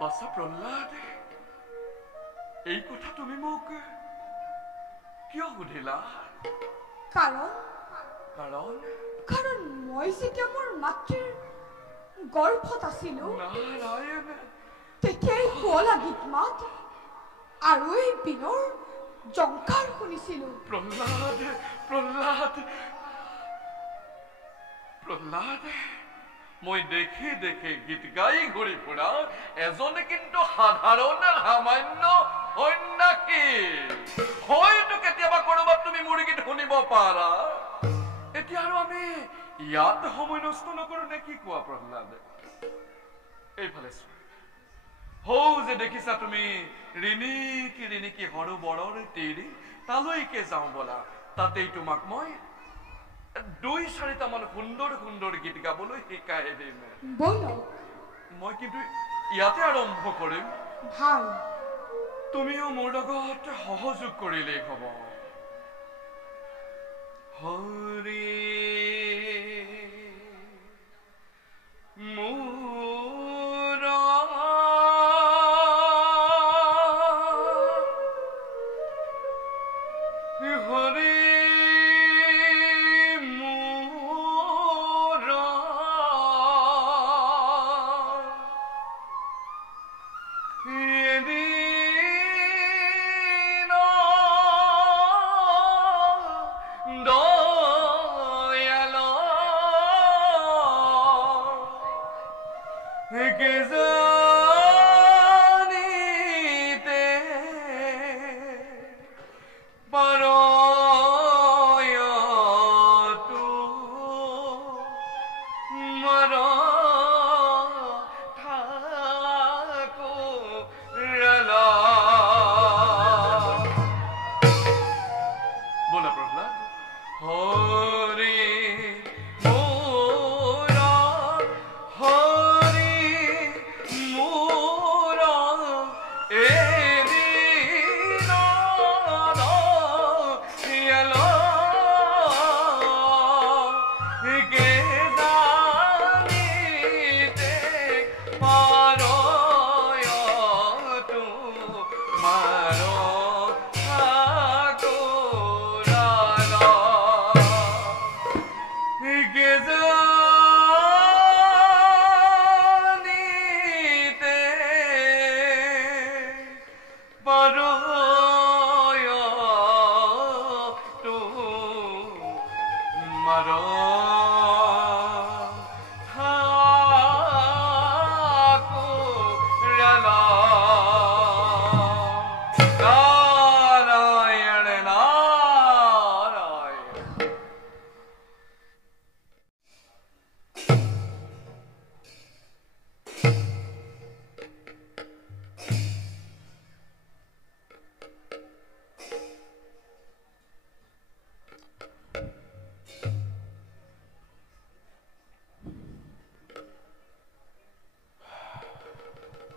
বাসা প্ৰহ্লাদ, এই কথা তুমি মোক কিয় সুধিলা? কাৰণ মই যেতিয়া মোৰ মাতৃৰ গৰ্ভত আছিলো নাৰায়ণ তেতিয়াই শুৱলা গীত মাত আৰু এই বিনৰ জংকাৰ শুনিছিলো। প্ৰহ্লাদ, মই দেখি গীত গাই ঘূৰি ফুৰা এজনে কিন্তু সাধাৰণ সামান্য সন্যাসী। হয়তো কেতিয়াবা কৰবাত তুমি মোৰ গীত শুনিব পাৰা। এতিয়া আৰু আমি ইয়াত সময় নষ্ট নকৰো নে কি কোৱা প্ৰহ্লাদ? এইফালে যে দেখিছা তুমি ৰিণিকি সৰোবৰৰ তীৰ, তালৈকে যাওঁ বলা। তাতেই তোমাক মই 2-4টা মান সুন্দৰ গীত গাবলৈ শিকাই দিম। মই কিন্তু ইয়াতে আৰম্ভ কৰিম। ভাল, তুমিও মোৰ লগত সহযোগ কৰিলেই হ'ব। হৰি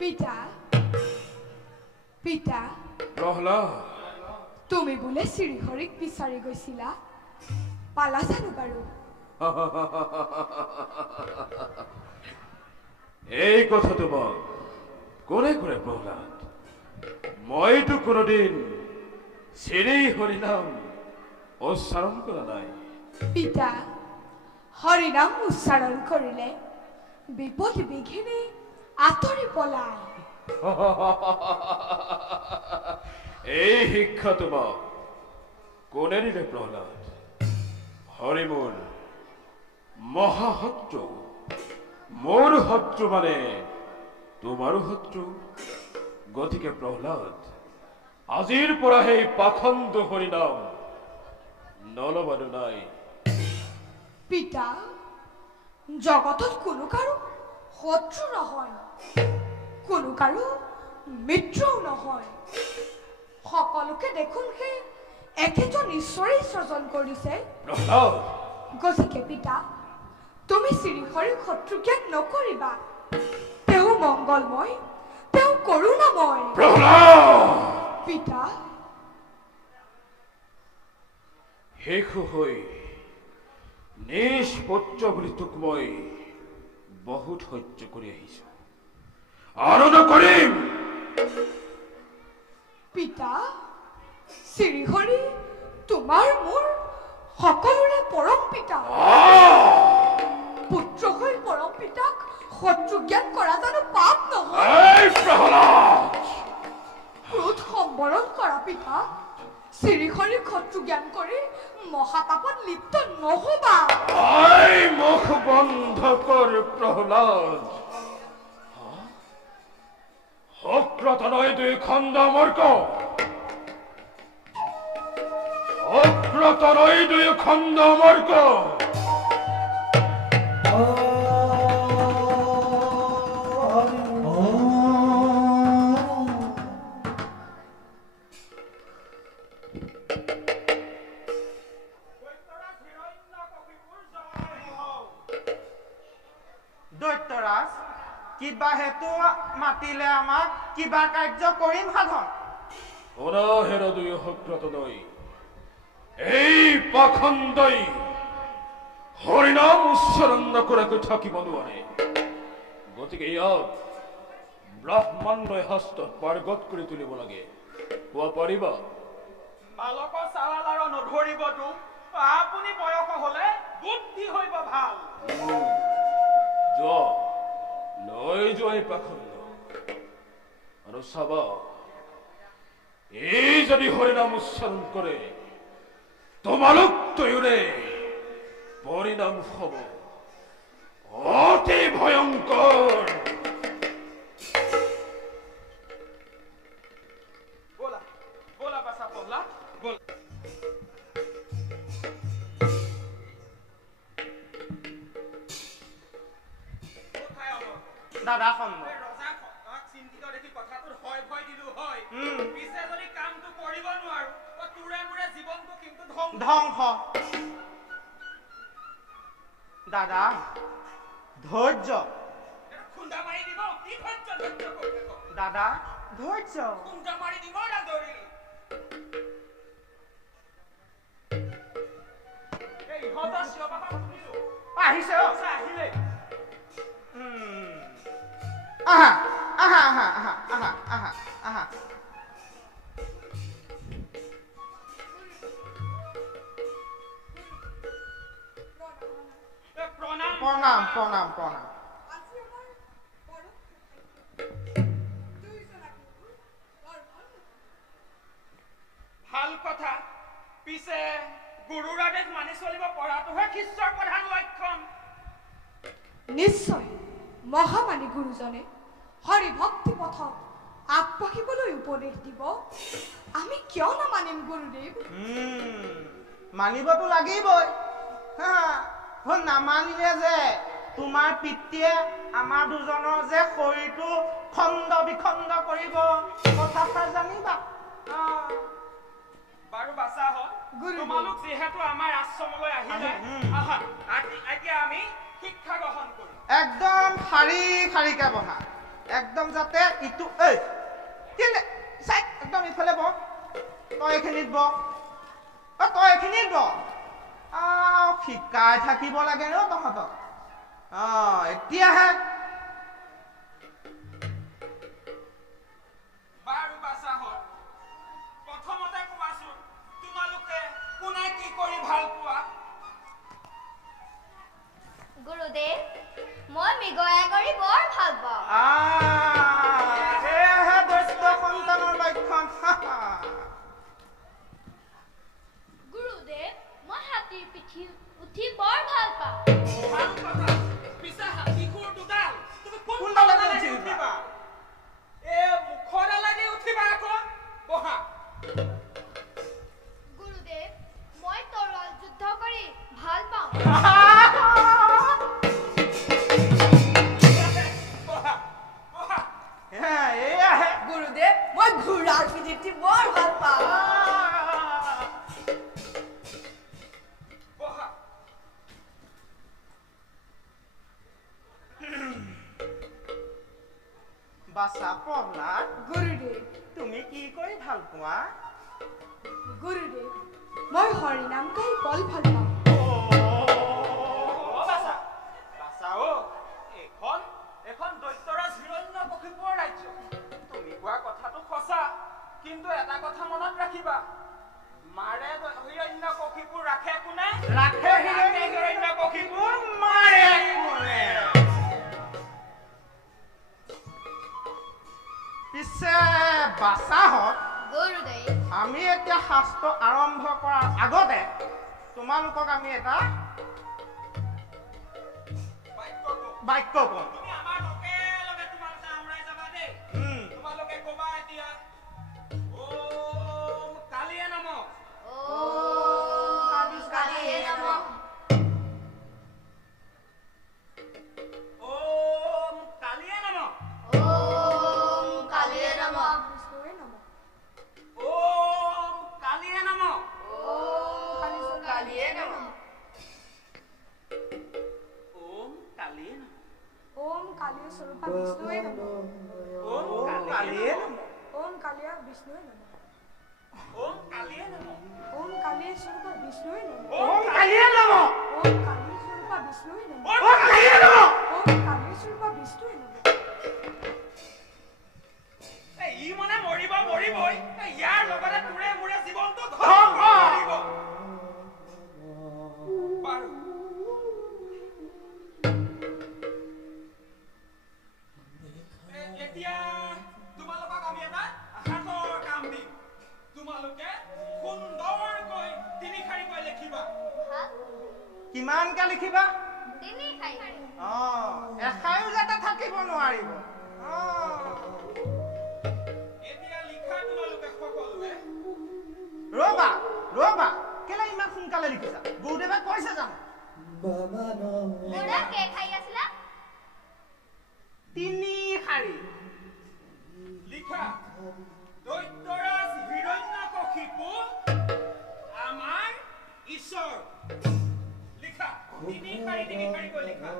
পিতা পিতা প্ৰহ্লাদ তুমি বোলে শ্ৰীহৰিক বিচাৰি গৈছিলা পালা জানো বাৰু এই কথাটো মই কোনে কৰে প্ৰহ্লাদ মইতো কোনোদিন শ্ৰী হৰিনাম উচ্চাৰণ কৰা নাই পিতা হৰিনাম উচ্চাৰণ কৰিলে বিপদ বিঘিনি আঁতৰি পলায় এই শিক্ষা তোমাক কোনে দিলে প্ৰহ্লাদ হৰি মোৰ মহাশত্ৰু মোৰ শত্ৰু মানে তোমাৰো শত্ৰু গতিকে প্ৰহ্লাদ আজিৰ পৰা সেই পাখণ্ড হৰিনাম নলবানো নাই পিতা জগতত কোনো কাৰো শত্ৰু নহয় কোনো কাৰো মিত্ৰও নহয় সকলোকে দেখোন সেই একেজন ঈশ্বৰেই সৃজন কৰিছে প্ৰহ্লাদ গতিকে পিতা তুমি শ্ৰীহৰিক শত্ৰু জ্ঞান নকৰিবা তেওঁ মংগলময় তেওঁ কৰোণাময় প্ৰহ্লাদ পিতা শিশু হৈ নিষ্পুত্ৰ বুলি তোক মই বহুত সহ্য কৰি আহিছো আৰু নকৰিম পিতা শ্ৰীহৰি তোমাৰ মোৰ সকলোৰে পৰম পিতা পুত্ৰ হৈ পৰম পিতাক শত্ৰু জ্ঞান কৰা জানো পাপ নহয় এই প্ৰহ্লাদ ক্ৰোধ সম্বৰণ কৰা পিতা শ্ৰীহৰিক শত্ৰু জ্ঞান কৰি মহাপাপত লিপ্ত নহবা এই মুখ বন্ধ কৰ প্ৰহ্লাদ অক্ৰতনয় দুই খণ্ড মৰ্ক অক্ৰতনয় দুই খণ্ড মৰ্ক দৈত্যৰাজ কিবা হেতু মাতিলে আমাক কিবা কাৰ্য কৰিম সাধন অনাহেৰ দুই অক্ৰতনয় এই পাখণ্ডই হৰিনাম উচ্চাৰণ নকৰাকৈ থাকিব নোৱাৰে গতিকে ইয়াক ব্ৰহ্মাণ্ডই হস্তত পাৰ্গত কৰি তুলিব লাগে কোৱা পাৰিবা বালক চাৱাল আৰু নধৰিবতো আপুনি বয়স হলে বুদ্ধি হইব ভাল যোৱা লৈ যোৱাই পাখণ্ড আৰু চাবা এই যদি হৰিনাম উচ্চাৰণ কৰে তোমালোক তয়ুৰে পৰিণাম হব অতি ভয়ংকৰ বলা বলা বাছা পহলা বলা দাদা খন্দ চিন্তিত দেখি কথাটো হয় ভয় দিলো হয় পিছে যদি কামটো কৰিব নোৱাৰো তোৰে মোৰে জীৱনটো কিন্তু ধ্বংস দাদা ধৈৰ্য খুন্দা মাৰি দিব কি ধৈৰ্য দাদা ধৈৰ্য খুন্দা মাৰি দিব ৰাজৰি এই ইহঁতৰ চিঞৰ বাখৰ শুনিলো আহিছে আহিলে আহা আহা আহা আহা আহা আহা আহা প্ৰণাম প্ৰণাম প্ৰণাম প্ৰণাম ভাল কথা পিছে গুৰুৰ আদেশ মানি চলিব পৰাটোহে শিষ্যৰ প্ৰধান লক্ষণ নিশ্চয় মহামানী গুৰুজনে হৰি ভক্তি পথত আগবাঢ়িবলৈ উপদেশ দিব আমি কিয় নামানিম গুৰুদেৱ মানিবতো লাগিবই নামানিলে যে তোমাৰ পিতৃয়ে আমাৰ দুজনৰ যে শৰীৰটো খণ্ড বিখণ্ড কৰিব কথাষাৰ জানিবা বাৰু বাছা হল তোমালোক যিহেতু আমাৰ আশ্ৰমলৈ আহিলে এতিয়া আমি শিক্ষা গ্ৰহণ কৰিম একদম শাৰী শাৰীকে বহা একদম যাতে ইটো এই কেলে চাই একদম ইফালে ব তই এখিনিত ব তই এখিনিত ব শিকাই থাকিব লাগে ন তহঁতক এতিয়াহে বাৰু বাচাহত প্ৰথমতে কোৱাচোন তোমালোকে কোনে কি কৰি ভাল পোৱা গুৰুদেৱ মই মৃগয়া কৰি বৰ ভাল পাওঁ এয়াহে দৈত্য সন্তানৰ লক্ষণ গুৰুদেৱ মই হাতীৰ পিঠি উঠি বৰ ভাল পাওঁ ভাল কথা পিছে হাতী খুৰ দুডাল তুমি কোনডালে উঠিবা মুখডালেদি উঠিবা আকৌ বহা গুৰুদেৱ মই তৰোৱাল যুদ্ধ কৰি ভাল পাওঁ গুৰুদেৱ মই ঘোঁৰাৰ পিঠিত উঠি বৰ ভাল পাওঁ বাছা প্ৰহ্লাদ গুৰুদেৱ তুমি কি কৰি ভাল পোৱা গুৰুদেৱ মই হৰিনাম গাই বৰ ভাল পাওঁ এখন দৈত্যৰাজ হিৰণ্যকশিপুৰ ৰাজ্য তুমি কোৱা কথাটো সঁচা কিন্তু এটা কথা মনত ৰাখিবা মাৰে হিৰণ্যকশিপুৰ ৰাখে কোনে ৰাখে হিৰণ্যকশিপুৰ মাৰে কোনে পিছে বাচাহত গুৰুদেৱ আমি এতিয়া শাস্ত্ৰ আৰম্ভ কৰাৰ আগতে তোমালোকক আমি এটা বাক্য কম তুমি আমাৰ লগে লগে তোমালোকে আমৰাই যাবা দেই তোমালোকে কবা এতিয়া ওম কালিয়ে নমঃ ওম কালিয়ে নমঃ ওম কালিয়ে নমঃ ওম কালিয়ে নমঃ ওম কালিয়ে নমঃ ওম কালিয়ে নমঃ ওম কালিয়ে নমঃ ওম কালিয় স্বৰূপা বিষ্ণুৱে নমঃ ওম কালিয়ে নমঃ ওম কালিয়া বিষ্ণুৱে নমঃ ওম কালিয়ে নমঃ ওম কালিয় স্বৰূপা বিষ্ণুৱে নমঃ ওম কালিয়ে নমঃ ওম কালিয় স্বৰূপা বিষ্ণুৱে নমঃ ওম কালিয়ে নমঃ ওম কালিয় স্বৰূপা বিষ্ণুৱে নমঃ ই মানে মৰিবই ইয়াৰ লগতে তোৰে মোৰে জীৱনটো ধ্বংস কৰিব বাৰু এতিয়া তোমালোকক আমি এটা হাতৰ কাম দিম তোমালোকে সুন্দৰকৈ তিনিশাৰীকৈ লিখিবা কিমানকে লিখিবা তিনিশাৰী এশাৰীও যাতে থাকিব নোৱাৰিব এতিয়া লিখা তোমালোকে সকলোৱে ৰবা কেলে ইমান সোনকালে লিখিছা গুৰুদেৱে কৈছে জানো গুৰুদেৱ কেইশাৰী আছিলা তিনিশাৰী লিখা দৈত্যৰাজ হিৰণ্যকশিপু আমাৰ ঈশ্বৰ লিখা তিনিশাৰীকৈ লিখা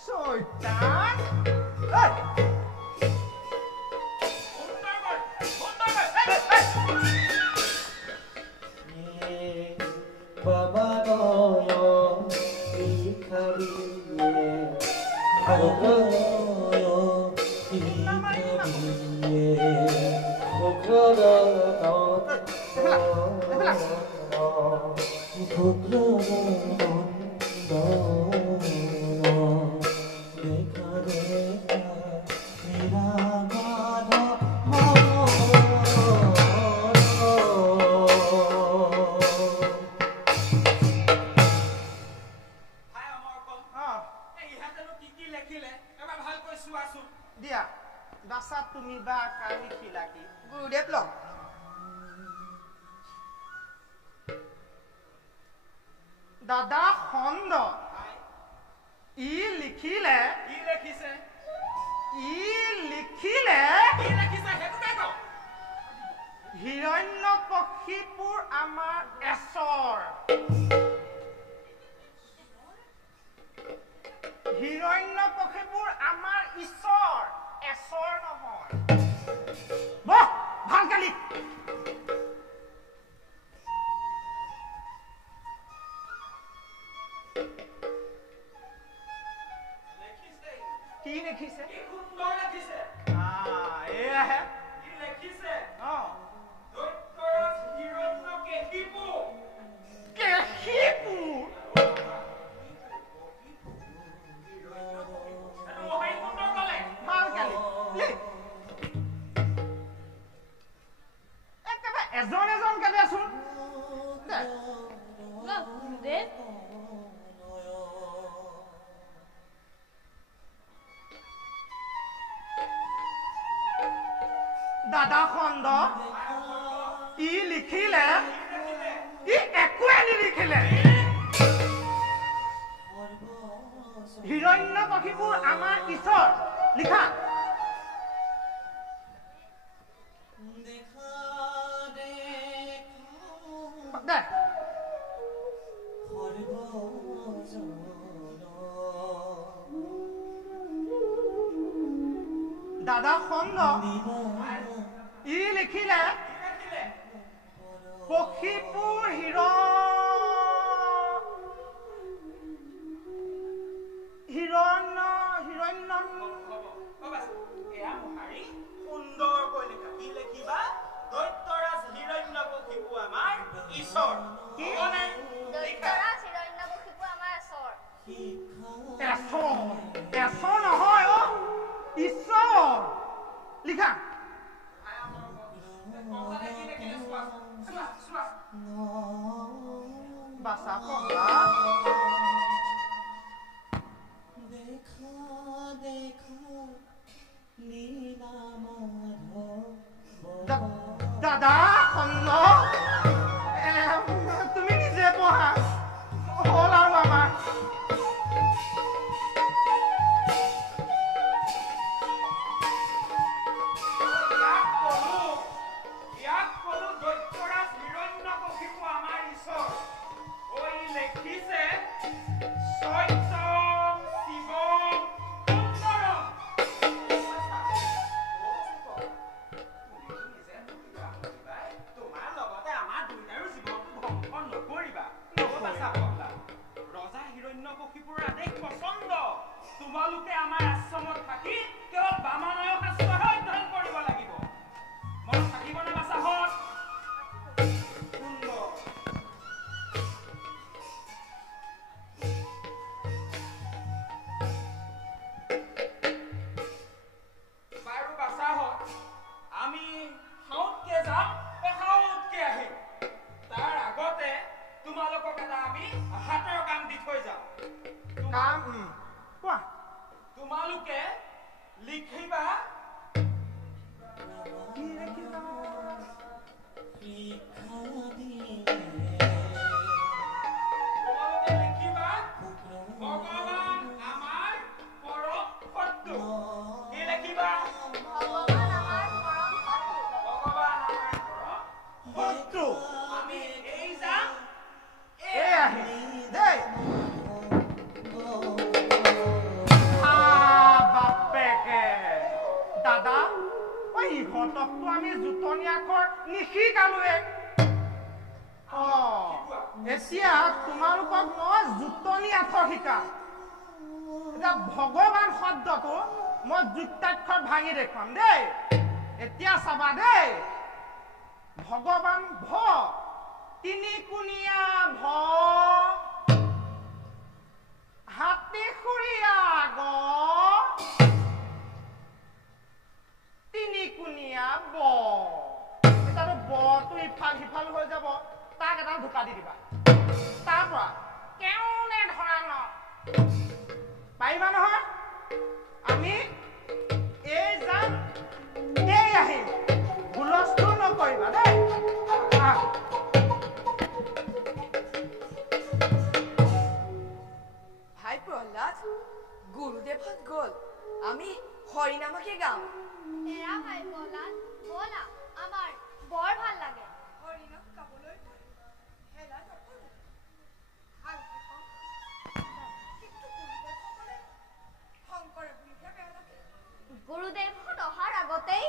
শয়তান দিয়া বাছা তুমি বা কালি খিলাকি গুৰুদেৱ লগ দাদা খন্দ ই লিখিলে হিৰণ্যকশিপুৰ আমাৰ এচৰ হিৰণ্যকশিপুৰ আমাৰ ঈশ্বৰ এচৰ নহয় বহ ভালকে লিখ কি লিখিছে এয়াহে এজন এজন কে দেচোন দাদা খণ্ড ই লিখিলে ই একোৱে নিলিখিলে হিৰণ্যকশিপুৰ আমাৰ ঈশ্বৰ লিখা দে দাদা খণ্ড ই লিখিলে কশিপুৰ সুন্দৰকৈ লিখা কি লিখিবা দৈত্যৰাজ হিৰণ্যকশিপু আমাৰ ঈশ্বৰ দৈত্যৰাজ হিৰণ্যকশিপু আমাৰ ঈশ্বৰ এচৰ নহয় অ ঈশ্বৰ লিখা বাচা পঢ়া দাদা খণ্ড তুমি নিজে পঢ়া হ'ল আৰু আমাৰ তোমালোকে আমাৰ আশ্ৰমত থাকি কেৱল বামনয় শাস্ত্ৰহে অধ্যয়ন কৰিব লাগিব মনত থাকিব নে বাচাহত বাৰু বাচাহত আমি হাউতকে যাম হাউতকে আহিম তাৰ আগতে তোমালোকক এটা আমি হাতৰ কাম দি থৈ যাম কাম কোৱা তোমালোকে লিখিবা কি লিখিবা তোমালোকে লিখিবা ভগৱান আমাৰ পৰম শত্ৰু কি লিখিবা ভগৱান আমাৰ পৰম শত্ৰু ভগৱান আমাৰ পৰম শত্ৰু আমি এই যাম এই আহি দেই বাপেকে দাদা ইহঁতকতো আমি জোটনি আখৰ নিশিকালোৱে এতিয়া তোমালোকক মই জোটনি আখৰ শিকাম এতিয়া ভগৱান শব্দটো মই যুক্তাক্ষৰ ভাঙি দেখুৱাম দেই এতিয়া চাবা দেই ভগৱান ভ তিনিকুণীয়া ভ হাতীখুৰীয়া গ তিনিকুণীয়া ব এটাতো বটো ইফাল সিফাল হৈ যাব তাক এটা ঢোকা দি দিবা তাৰ পৰা কেওনে ধৰা ন পাৰিবা নহয় আমি এই যাম এই আহিম হুলস্থুল নকৰিবা দেই ভাই প্ৰহ্লাদ গুৰুদেৱত গ'ল আমি হৰিনামকে গাম এৰা ভাই প্ৰহ্লাদ ব'লা আমাৰ বৰ ভাল লাগে। হৰিণক গাবলৈ হেলা নকৰোঁ। ভালকে কওঁ। কিন্তু গুৰুদেৱসকলে শংকৰে বুলিহে বেয়া লাগে। গুৰুদেৱহঁত অহাৰ আগতেই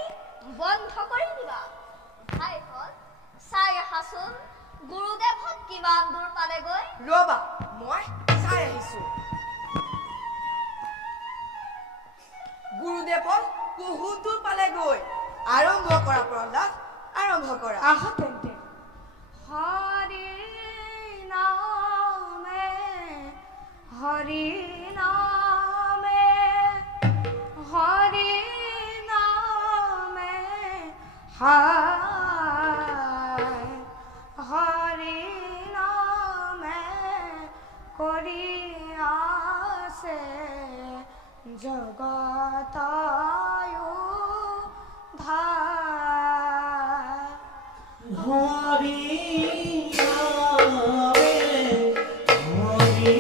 বন্ধ কৰি দিবা। ভাইহঁত চাই আহাচোন গুৰুদেৱহঁত কিমান দূৰ পালেগৈ। ৰবা মই চাই আহিছো। গুৰুদেৱৰ বহুত দূৰ পালেগৈ। আৰম্ভ কৰা প্ৰহ্লাদ, আৰম্ভ কৰা। আহা তেন্তে। হৰি নামে হৰি নামে হৰি নামে হৰি নামে কৰি আছে জগতায়ু ধাৰ। হৰি নামে হৰি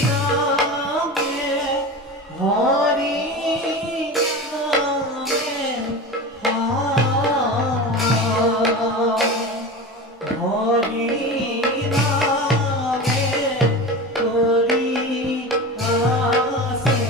নামে হৰি নামে হৰি নামে কৰি আছে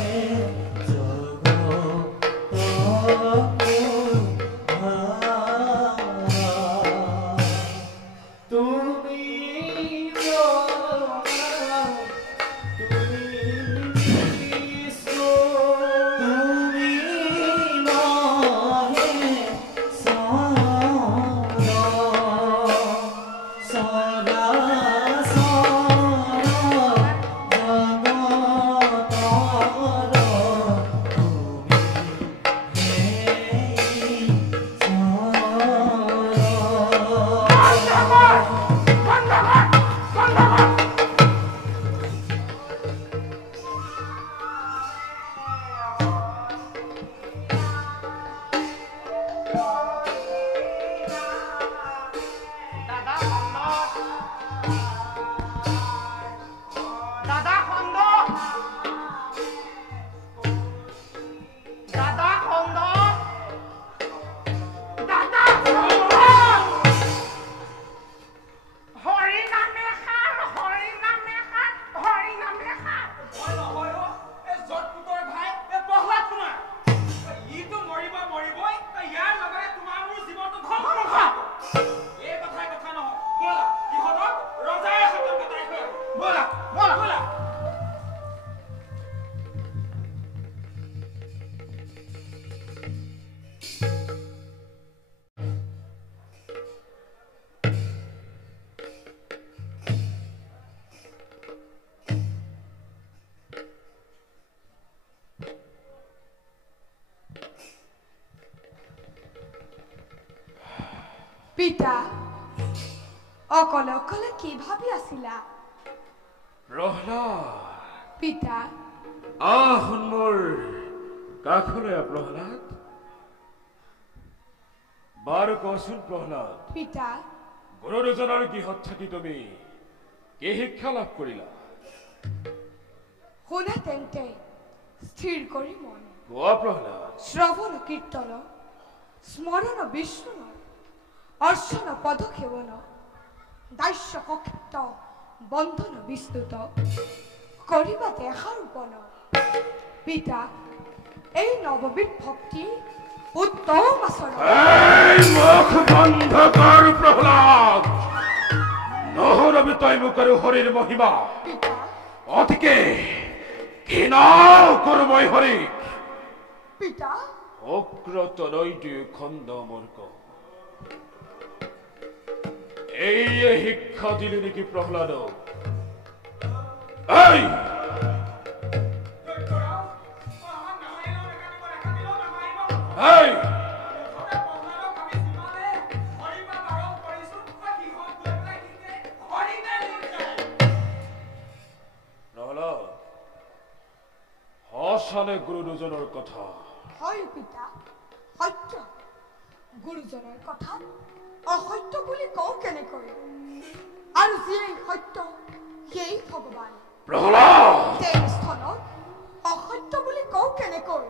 পিতা অকলে অকলে কি ভাবি আছিলা? প্ৰহ্লাদ পিতা আহোন মোৰ কাষলৈ প্ৰহ্লাদ। বাৰু কচোন প্ৰহ্লাদ, পিতা গুৰু দুজনৰ গৃহত থাকি তুমি কি শিক্ষা লাভ কৰিলা? শুনা তেন্তে স্থিৰ কৰি মন। কোৱা প্ৰহ্লাদ। শ্ৰৱণ কীৰ্তন স্মৰণ বিষ্ণু অৰ্চন পদসেৱন দাস্য কক্ষিত বন্ধন বিস্তুত কৰিবা দেহাৰোপণ। পিতা এই নৱবিধ ভক্তি উত্তম আচৰণ। মুখ বন্ধ কৰ প্ৰহ্লাদ। নহৰবি তই মোক আৰু হৰিৰ মহিমা অতিকে ঘৃণাও কৰো মই হৰিক। পিতা অগ্ৰতনৈটি খণ্ড মূৰ্খ এইয়ে শিক্ষা দিলি নেকি প্ৰহ্লাদ? এই এই প্ৰহ্লাদ সঁচানে গুৰু দুজনৰ কথা? হয় পিতা সত্য। গুৰুজনৰ কথা অসত্য বুলি কওঁ কেনেকৈ? আৰু যিয়েই সত্য সেই ভগৱান। প্ৰহ্লাদ সেই স্থানত অসত্য বুলি কওঁ কেনেকৈ?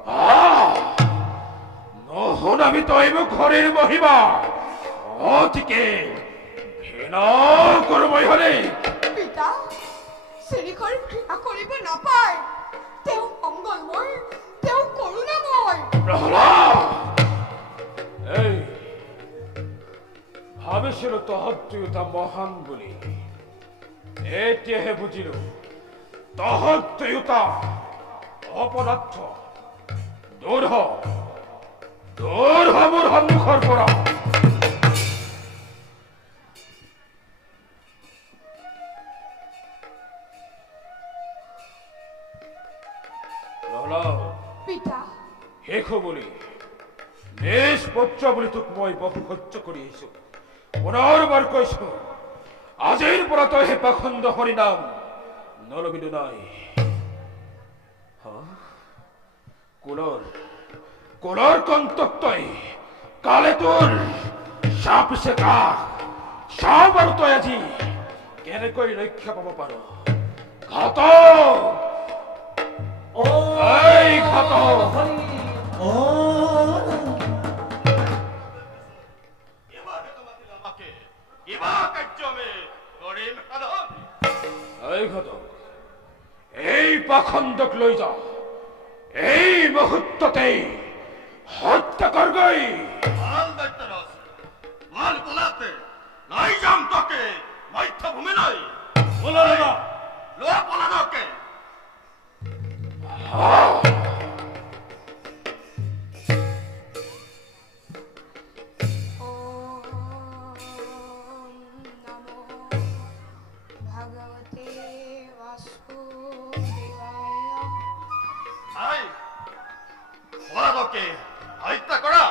নহনাবি তই মোক হৰিৰ মহিমা গতিকে ঘৃণা কৰবই হলে পিতা শ্ৰীহৰি ঘৃণা কৰিব নাপায় তেওঁ মংগলময় তেওঁ কৰোণাময় প্ৰহ্লাদ এই ভাবিছিলো তহঁত দুয়োটা মহান বুলি এতিয়াহে বুজিলো তহঁত দুয়োটা অপদাৰ্থ দূৰ হ মোৰ সন্মুখৰ পৰা পিতা শেষো বুলি নিজ পুত্ৰ বুলি তোক মই বহু সহ্য কৰি আহিছো পুনৰবাৰ কৈছো আজিৰ পৰা তই হে পাখণ্ড হৰিনাম নলবি নাই কুলৰ কন্তক তই কালে তোৰ চাপিছে কাষ চাওঁ বাৰু তই আজি কেনেকৈ ৰক্ষা পাব পাৰ ঘাতক এই ঘাতক এই পাখণ্ডক লৈ যা এই মুহূৰ্ততে হত্যা কৰগৈ নাই যাম তোকে মধ্যভূমি নাই লোৱা পলাদকে হত্যা কৰা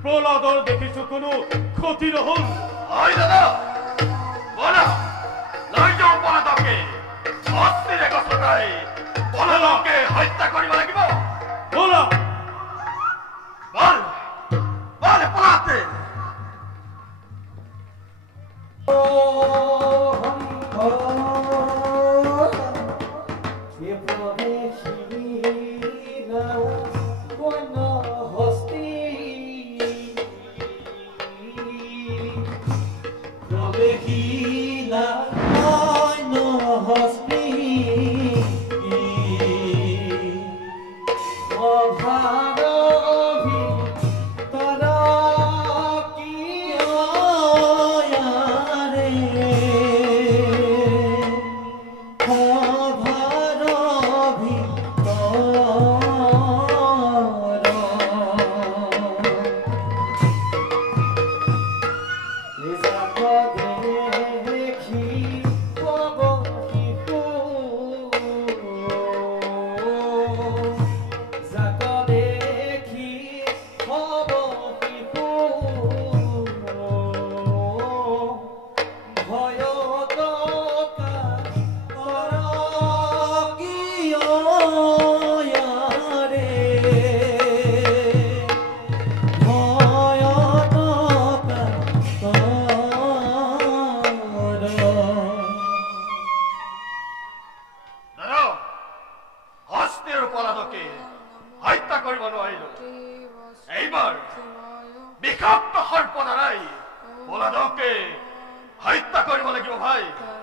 প্ৰহ্লাদৰ দেখিছো কোনো ক্ষতি নহল দাদা বলা লৈ যাওঁ পলাদকে অস্থিৰে গছকাই পলাদকে হত্যা কৰিব লাগিব বলা বল পলাতে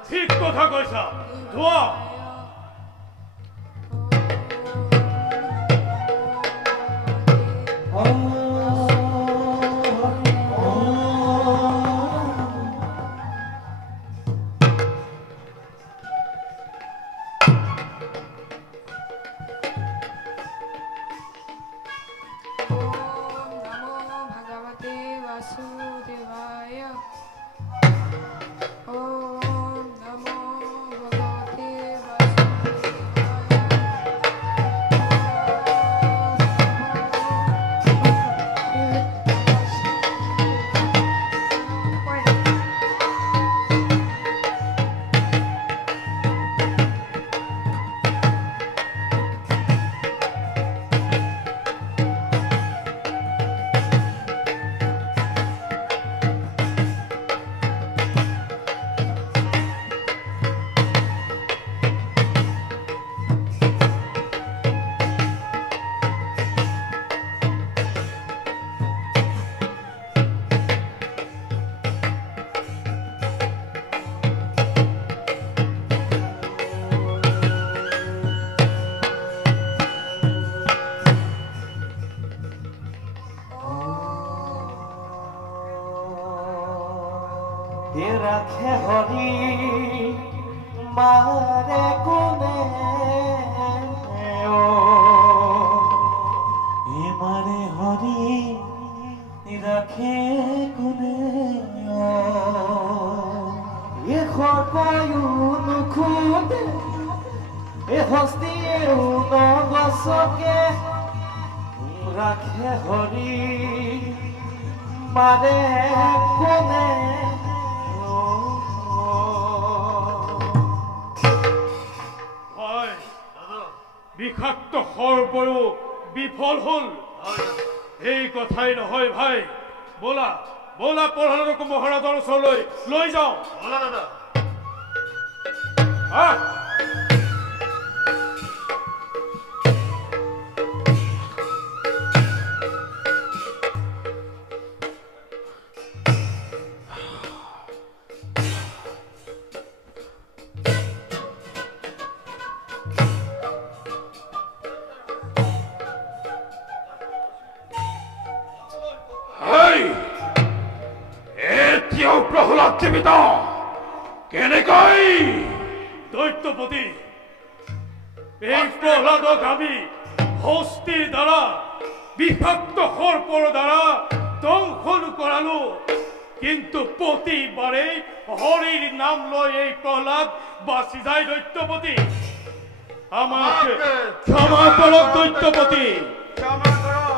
ঠিক কথা কৈছা ধোৱা Oh হৰি মাৰে কোনে মাৰে হৰি ৰাখে কোনে সৰ্পয়ো নুখুন্দে হস্তিয়েও নগছকে ৰাখে হৰি মাৰে কোনে বিষাক্ত সৰ্পয়ো বিফল হল এই কথাই নহয় ভাই বলা বলা প্ৰহ্লাদক মহাৰাজৰ ওচৰলৈ লৈ যাওঁ বলা দাদা প্ৰহ্লাদ জীবিত কেনেকৈ দৈত্যপতি এই প্ৰহ্লাদক আমি হস্তিৰ দ্বাৰা বিষাক্ত সৰ্পৰ দ্বাৰা দংশন কৰালো কিন্তু প্ৰতিবাৰে হৰিৰ নাম লৈ এই প্ৰহ্লাদ বাচি যায় দৈত্যপতি আমাক ক্ষমা কৰক দৈত্যপতি ক্ষমা কৰক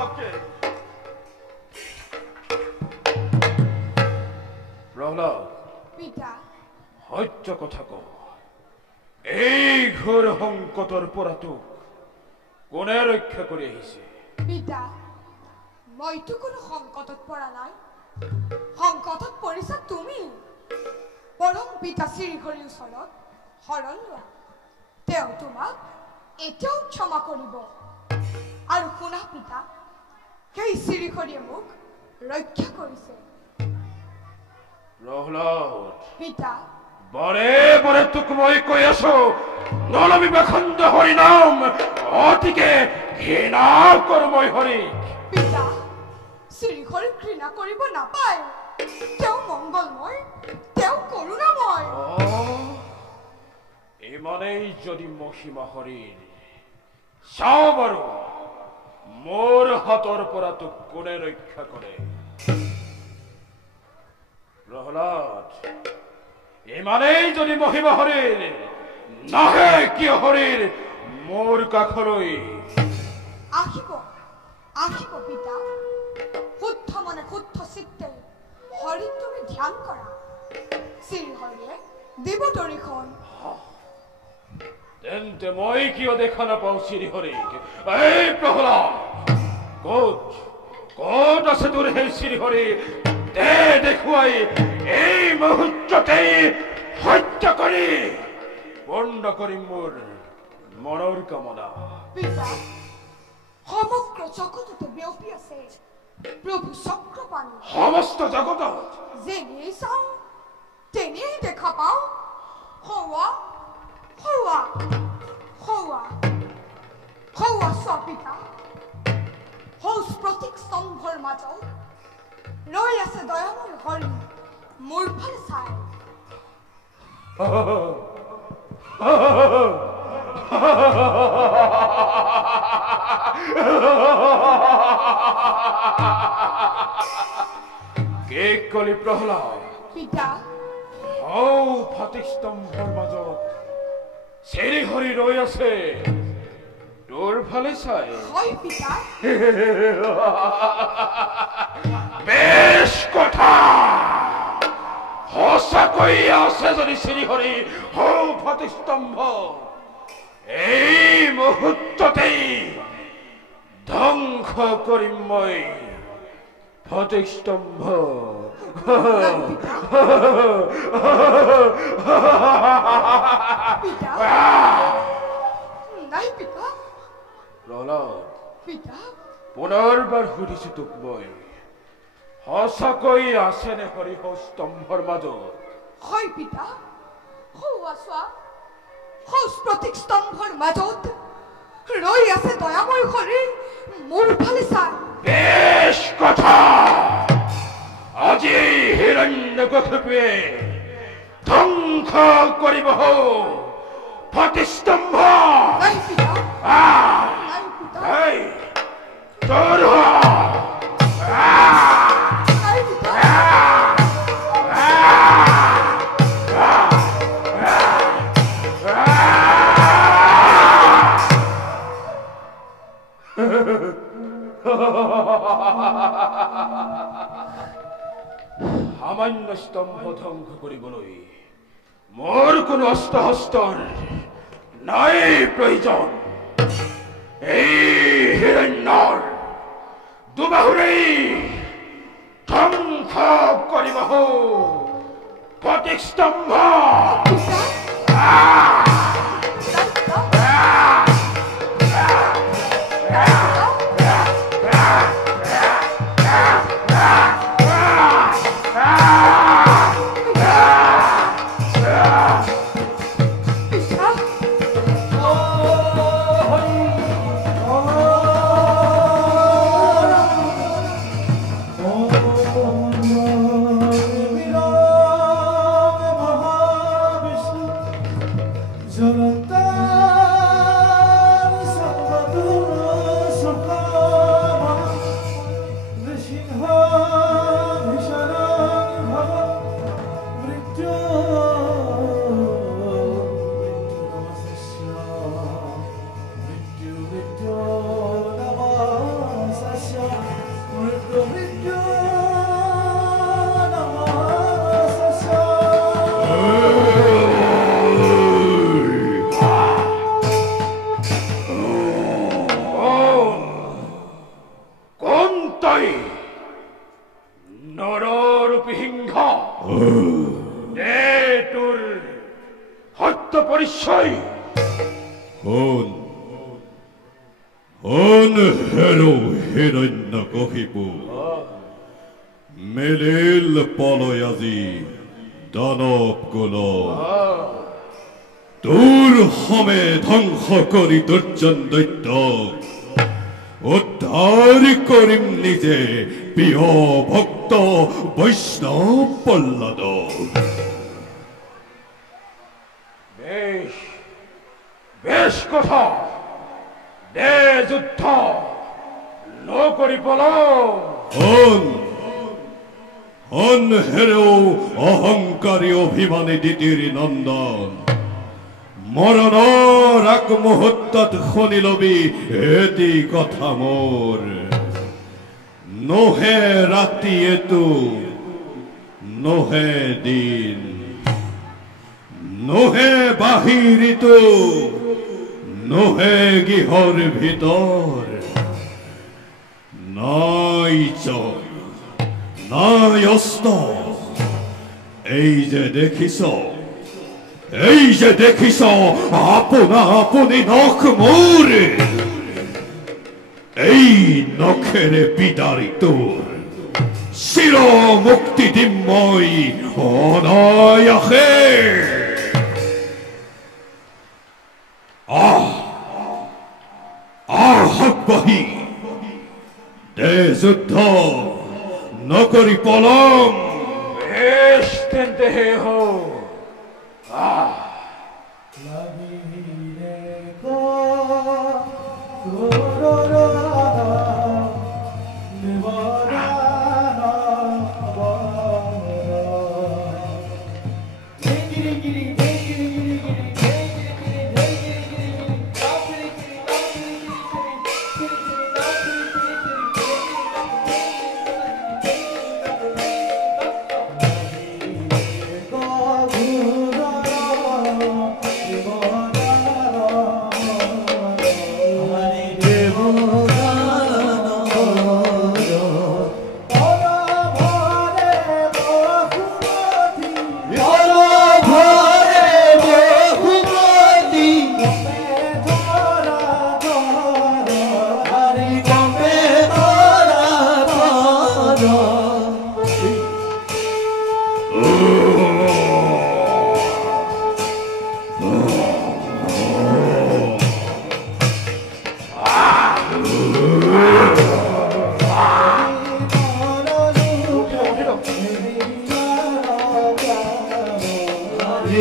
প্ৰহ্লাদ পিতা সত্য কথা ক এই ঘোৰ সংকটৰ পৰা তোক কোনে ৰক্ষা কৰি আহিছে পিতা মইতো কোনো সংকটত পৰা নাই সংকটত পৰিছা তুমি পৰম পিতা শ্ৰীহৰিৰ ওচৰত শৰণ লোৱা তেওঁ তোমাক এতিয়াও ক্ষমা কৰিব আৰু শুনা পিতা সেই শ্ৰীহৰিয়ে মোক ৰক্ষা কৰিছে প্ৰহ্লাদ পিতা বাৰে বাৰে তোক মই কৈ আছো নলবিবা খণ্ড হৰি নাম অতিকে ঘৃণা কৰ মই হৰি পিতা শ্ৰীহৰিক ঘৃণা কৰিব নাপায় তেওঁ মংগলময় তেওঁ কৰোণাময় ইমানেই যদি মহিমা হৰিৰ চাওঁ বাৰু মোৰ হাতৰ পৰা তোক কোনে ৰক্ষা কৰে প্ৰহ্লাদ ইমানেই যদি মহিমা হৰিৰ নাহে কিয় হৰিৰ মোৰ কাষলৈ আহিব আহিব পিতা শুদ্ধ মনে শুদ্ধ চিত্তে হৰিক তুমি ধ্যান কৰা শ্ৰীহৰিয়ে দিব দৰিখন তেন্তে মই কিয় দেখা নাপাওঁ শ্ৰীহৰিক এই প্ৰহ্লাদ ক'ত ক'ত আছে তোৰ সেই শ্ৰীহৰি দে দেখুৱাই এই মুহূৰ্ততেই হত্যা কৰি পূৰ্ণ কৰিম মোৰ মনৰ কামনা পিতা সমগ্ৰ জগততে বিয়পি আছে প্ৰভু চক্ৰপাণি সমস্ত জগতত যেনেই চাওঁ তেনেই দেখা পাওঁ সৌৱা সৌৱা সৌৱা সৌৱা চোৱা পিতা সৌজ প্ৰতীক স্তম্ভৰ মাজত ৰৈ আছে দয়াময় হৰি মোৰ ফালে চাই কে কলি প্ৰহ্লাদ পিতা হৌ ফাটিক স্তম্ভৰ মাজত শ্ৰীহৰি ৰৈ আছে তোৰ ফালে চাই হয় পিতা বেশ কথা সঁচাকৈ আছে যদি শ্ৰীহৰি হৌ ফাটিক স্তম্ভ এই মুহূৰ্ততেই ধ্বংস কৰিম মই ফাটিক স্তম্ভ নাই পিতা প্ৰহ্লাদ পিতা পুনৰবাৰ সুধিছো তোক মই সঁচাকৈ আছেনে হৰি স্তম্ভৰ মাজত হয় পিতা সৌৱা চোৱা সৌজ প্ৰতীক স্তম্ভৰ মাজত ৰৈ আছে দয়াময় হৰি মোৰ ফালে চাই বেশ কথা আজি হিৰণ্যকশিপুৱে ধ্বংস কৰিব প্ৰতিস্তম্ভ নাই পিতা আহ নাই পিতা এই তোৰ নাই পিতা সামান্য স্তম্ভ ধ্বংস কৰিবলৈ মোৰ কোনো অস্ত্ৰ হস্তৰ নাই প্ৰয়োজন এই হিৰণ্যৰ দুবাহুৰেই ধ্বংস কৰিব প্ৰতিস্তম্ভ মেলিল পলয় আজি দানৱ কুল তোৰ সমে ধ্বংস কৰি দুৰ্জন দৈত্যক উদ্ধাৰ কৰিম নিজে প্ৰিয় ভক্ত বৈষ্ণৱ প্ৰহ্লাদ বেশ বেশ কথা দে যুদ্ধ নকৰি পলাও হেৰেও অহংকাৰী অভিমানী দিতিৰ নন্দন মৰণৰ আগমুহূৰ্তত শুনি লবি এটি কথা মোৰ নহে ৰাতি এটো নহে দিন নহে বাহিৰিতো নহে গৃহৰ ভিতৰ নাই চল নাই অস্ত্ৰ এই যে দেখিছ আপনা আপুনি নখ মোৰ এই নখেৰে বিদাৰি তোৰ চিৰ মুক্তি দিম মই অনায়াসে আগবাঢ়ি দে যুদ্ধ নকৰি পলম বেশ তেন্তে হে হো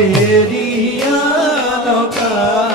এৰিয়া নকাম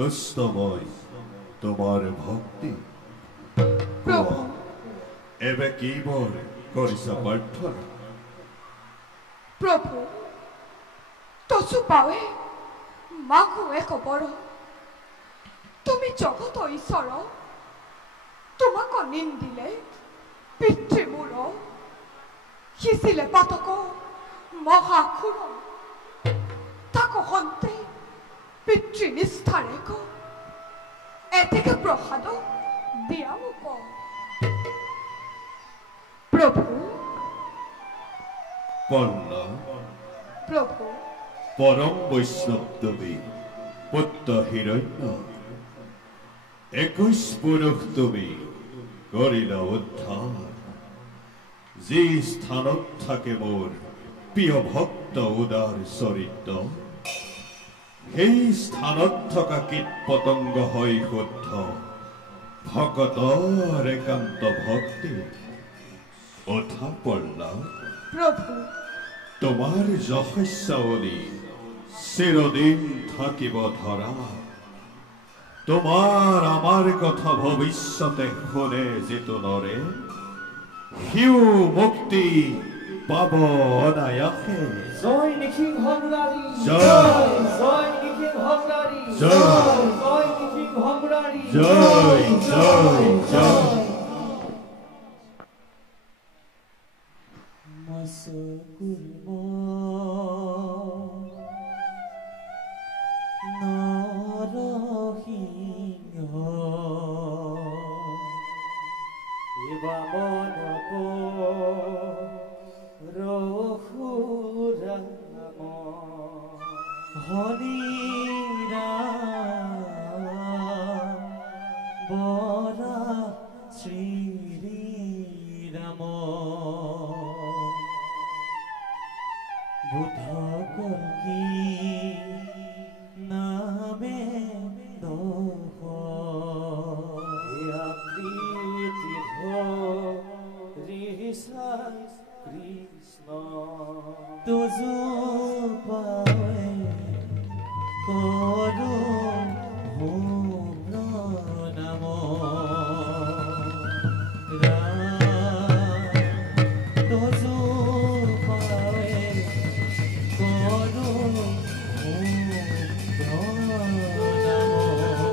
তুষ্টময় তোমাৰ ভক্তি এবে কিবৰ কৰিছা প্ৰাৰ্থনা প্ৰভু তসু পাৱে মাকু এক বড় তুমি জগত ঈশ্বৰ তোমাক নিন্দিলে পিতৃমূল সিঁচিলে পাতক মহাখুৰ তাক হন্তে পিতৃনিষ্ঠাৰে এতেকে প্ৰসাদ দিয়া মোক প্ৰভু প্ৰভু পৰম বৈষ্ণৱ তুমি পুত্ৰ হিৰণ্য 21 পুৰুষ তুমি কৰিলা উদ্ধাৰ যি স্থানত থাকে মোৰ প্ৰিয় ভক্ত উদাৰ চৰিত্ৰ সেই স্থানত থকা কীট পতংগ হৈ শুদ্ধ ভকতৰ একান্ত ভক্তি উঠা পল্লা প্ৰভু তোমাৰ যশস্যাৱলী চিৰদিন থাকিব ধৰা তোমাৰ আমাৰ কথা ভবিষ্যতে শুনে যেতো নৰে সিও মুক্তি পাব অনায়াসে জয় নিখিং হংৰাৰী জয় জয় নিখিং হংৰাৰী জয় জয় নিখিং হংৰাৰী জয় জয় জয়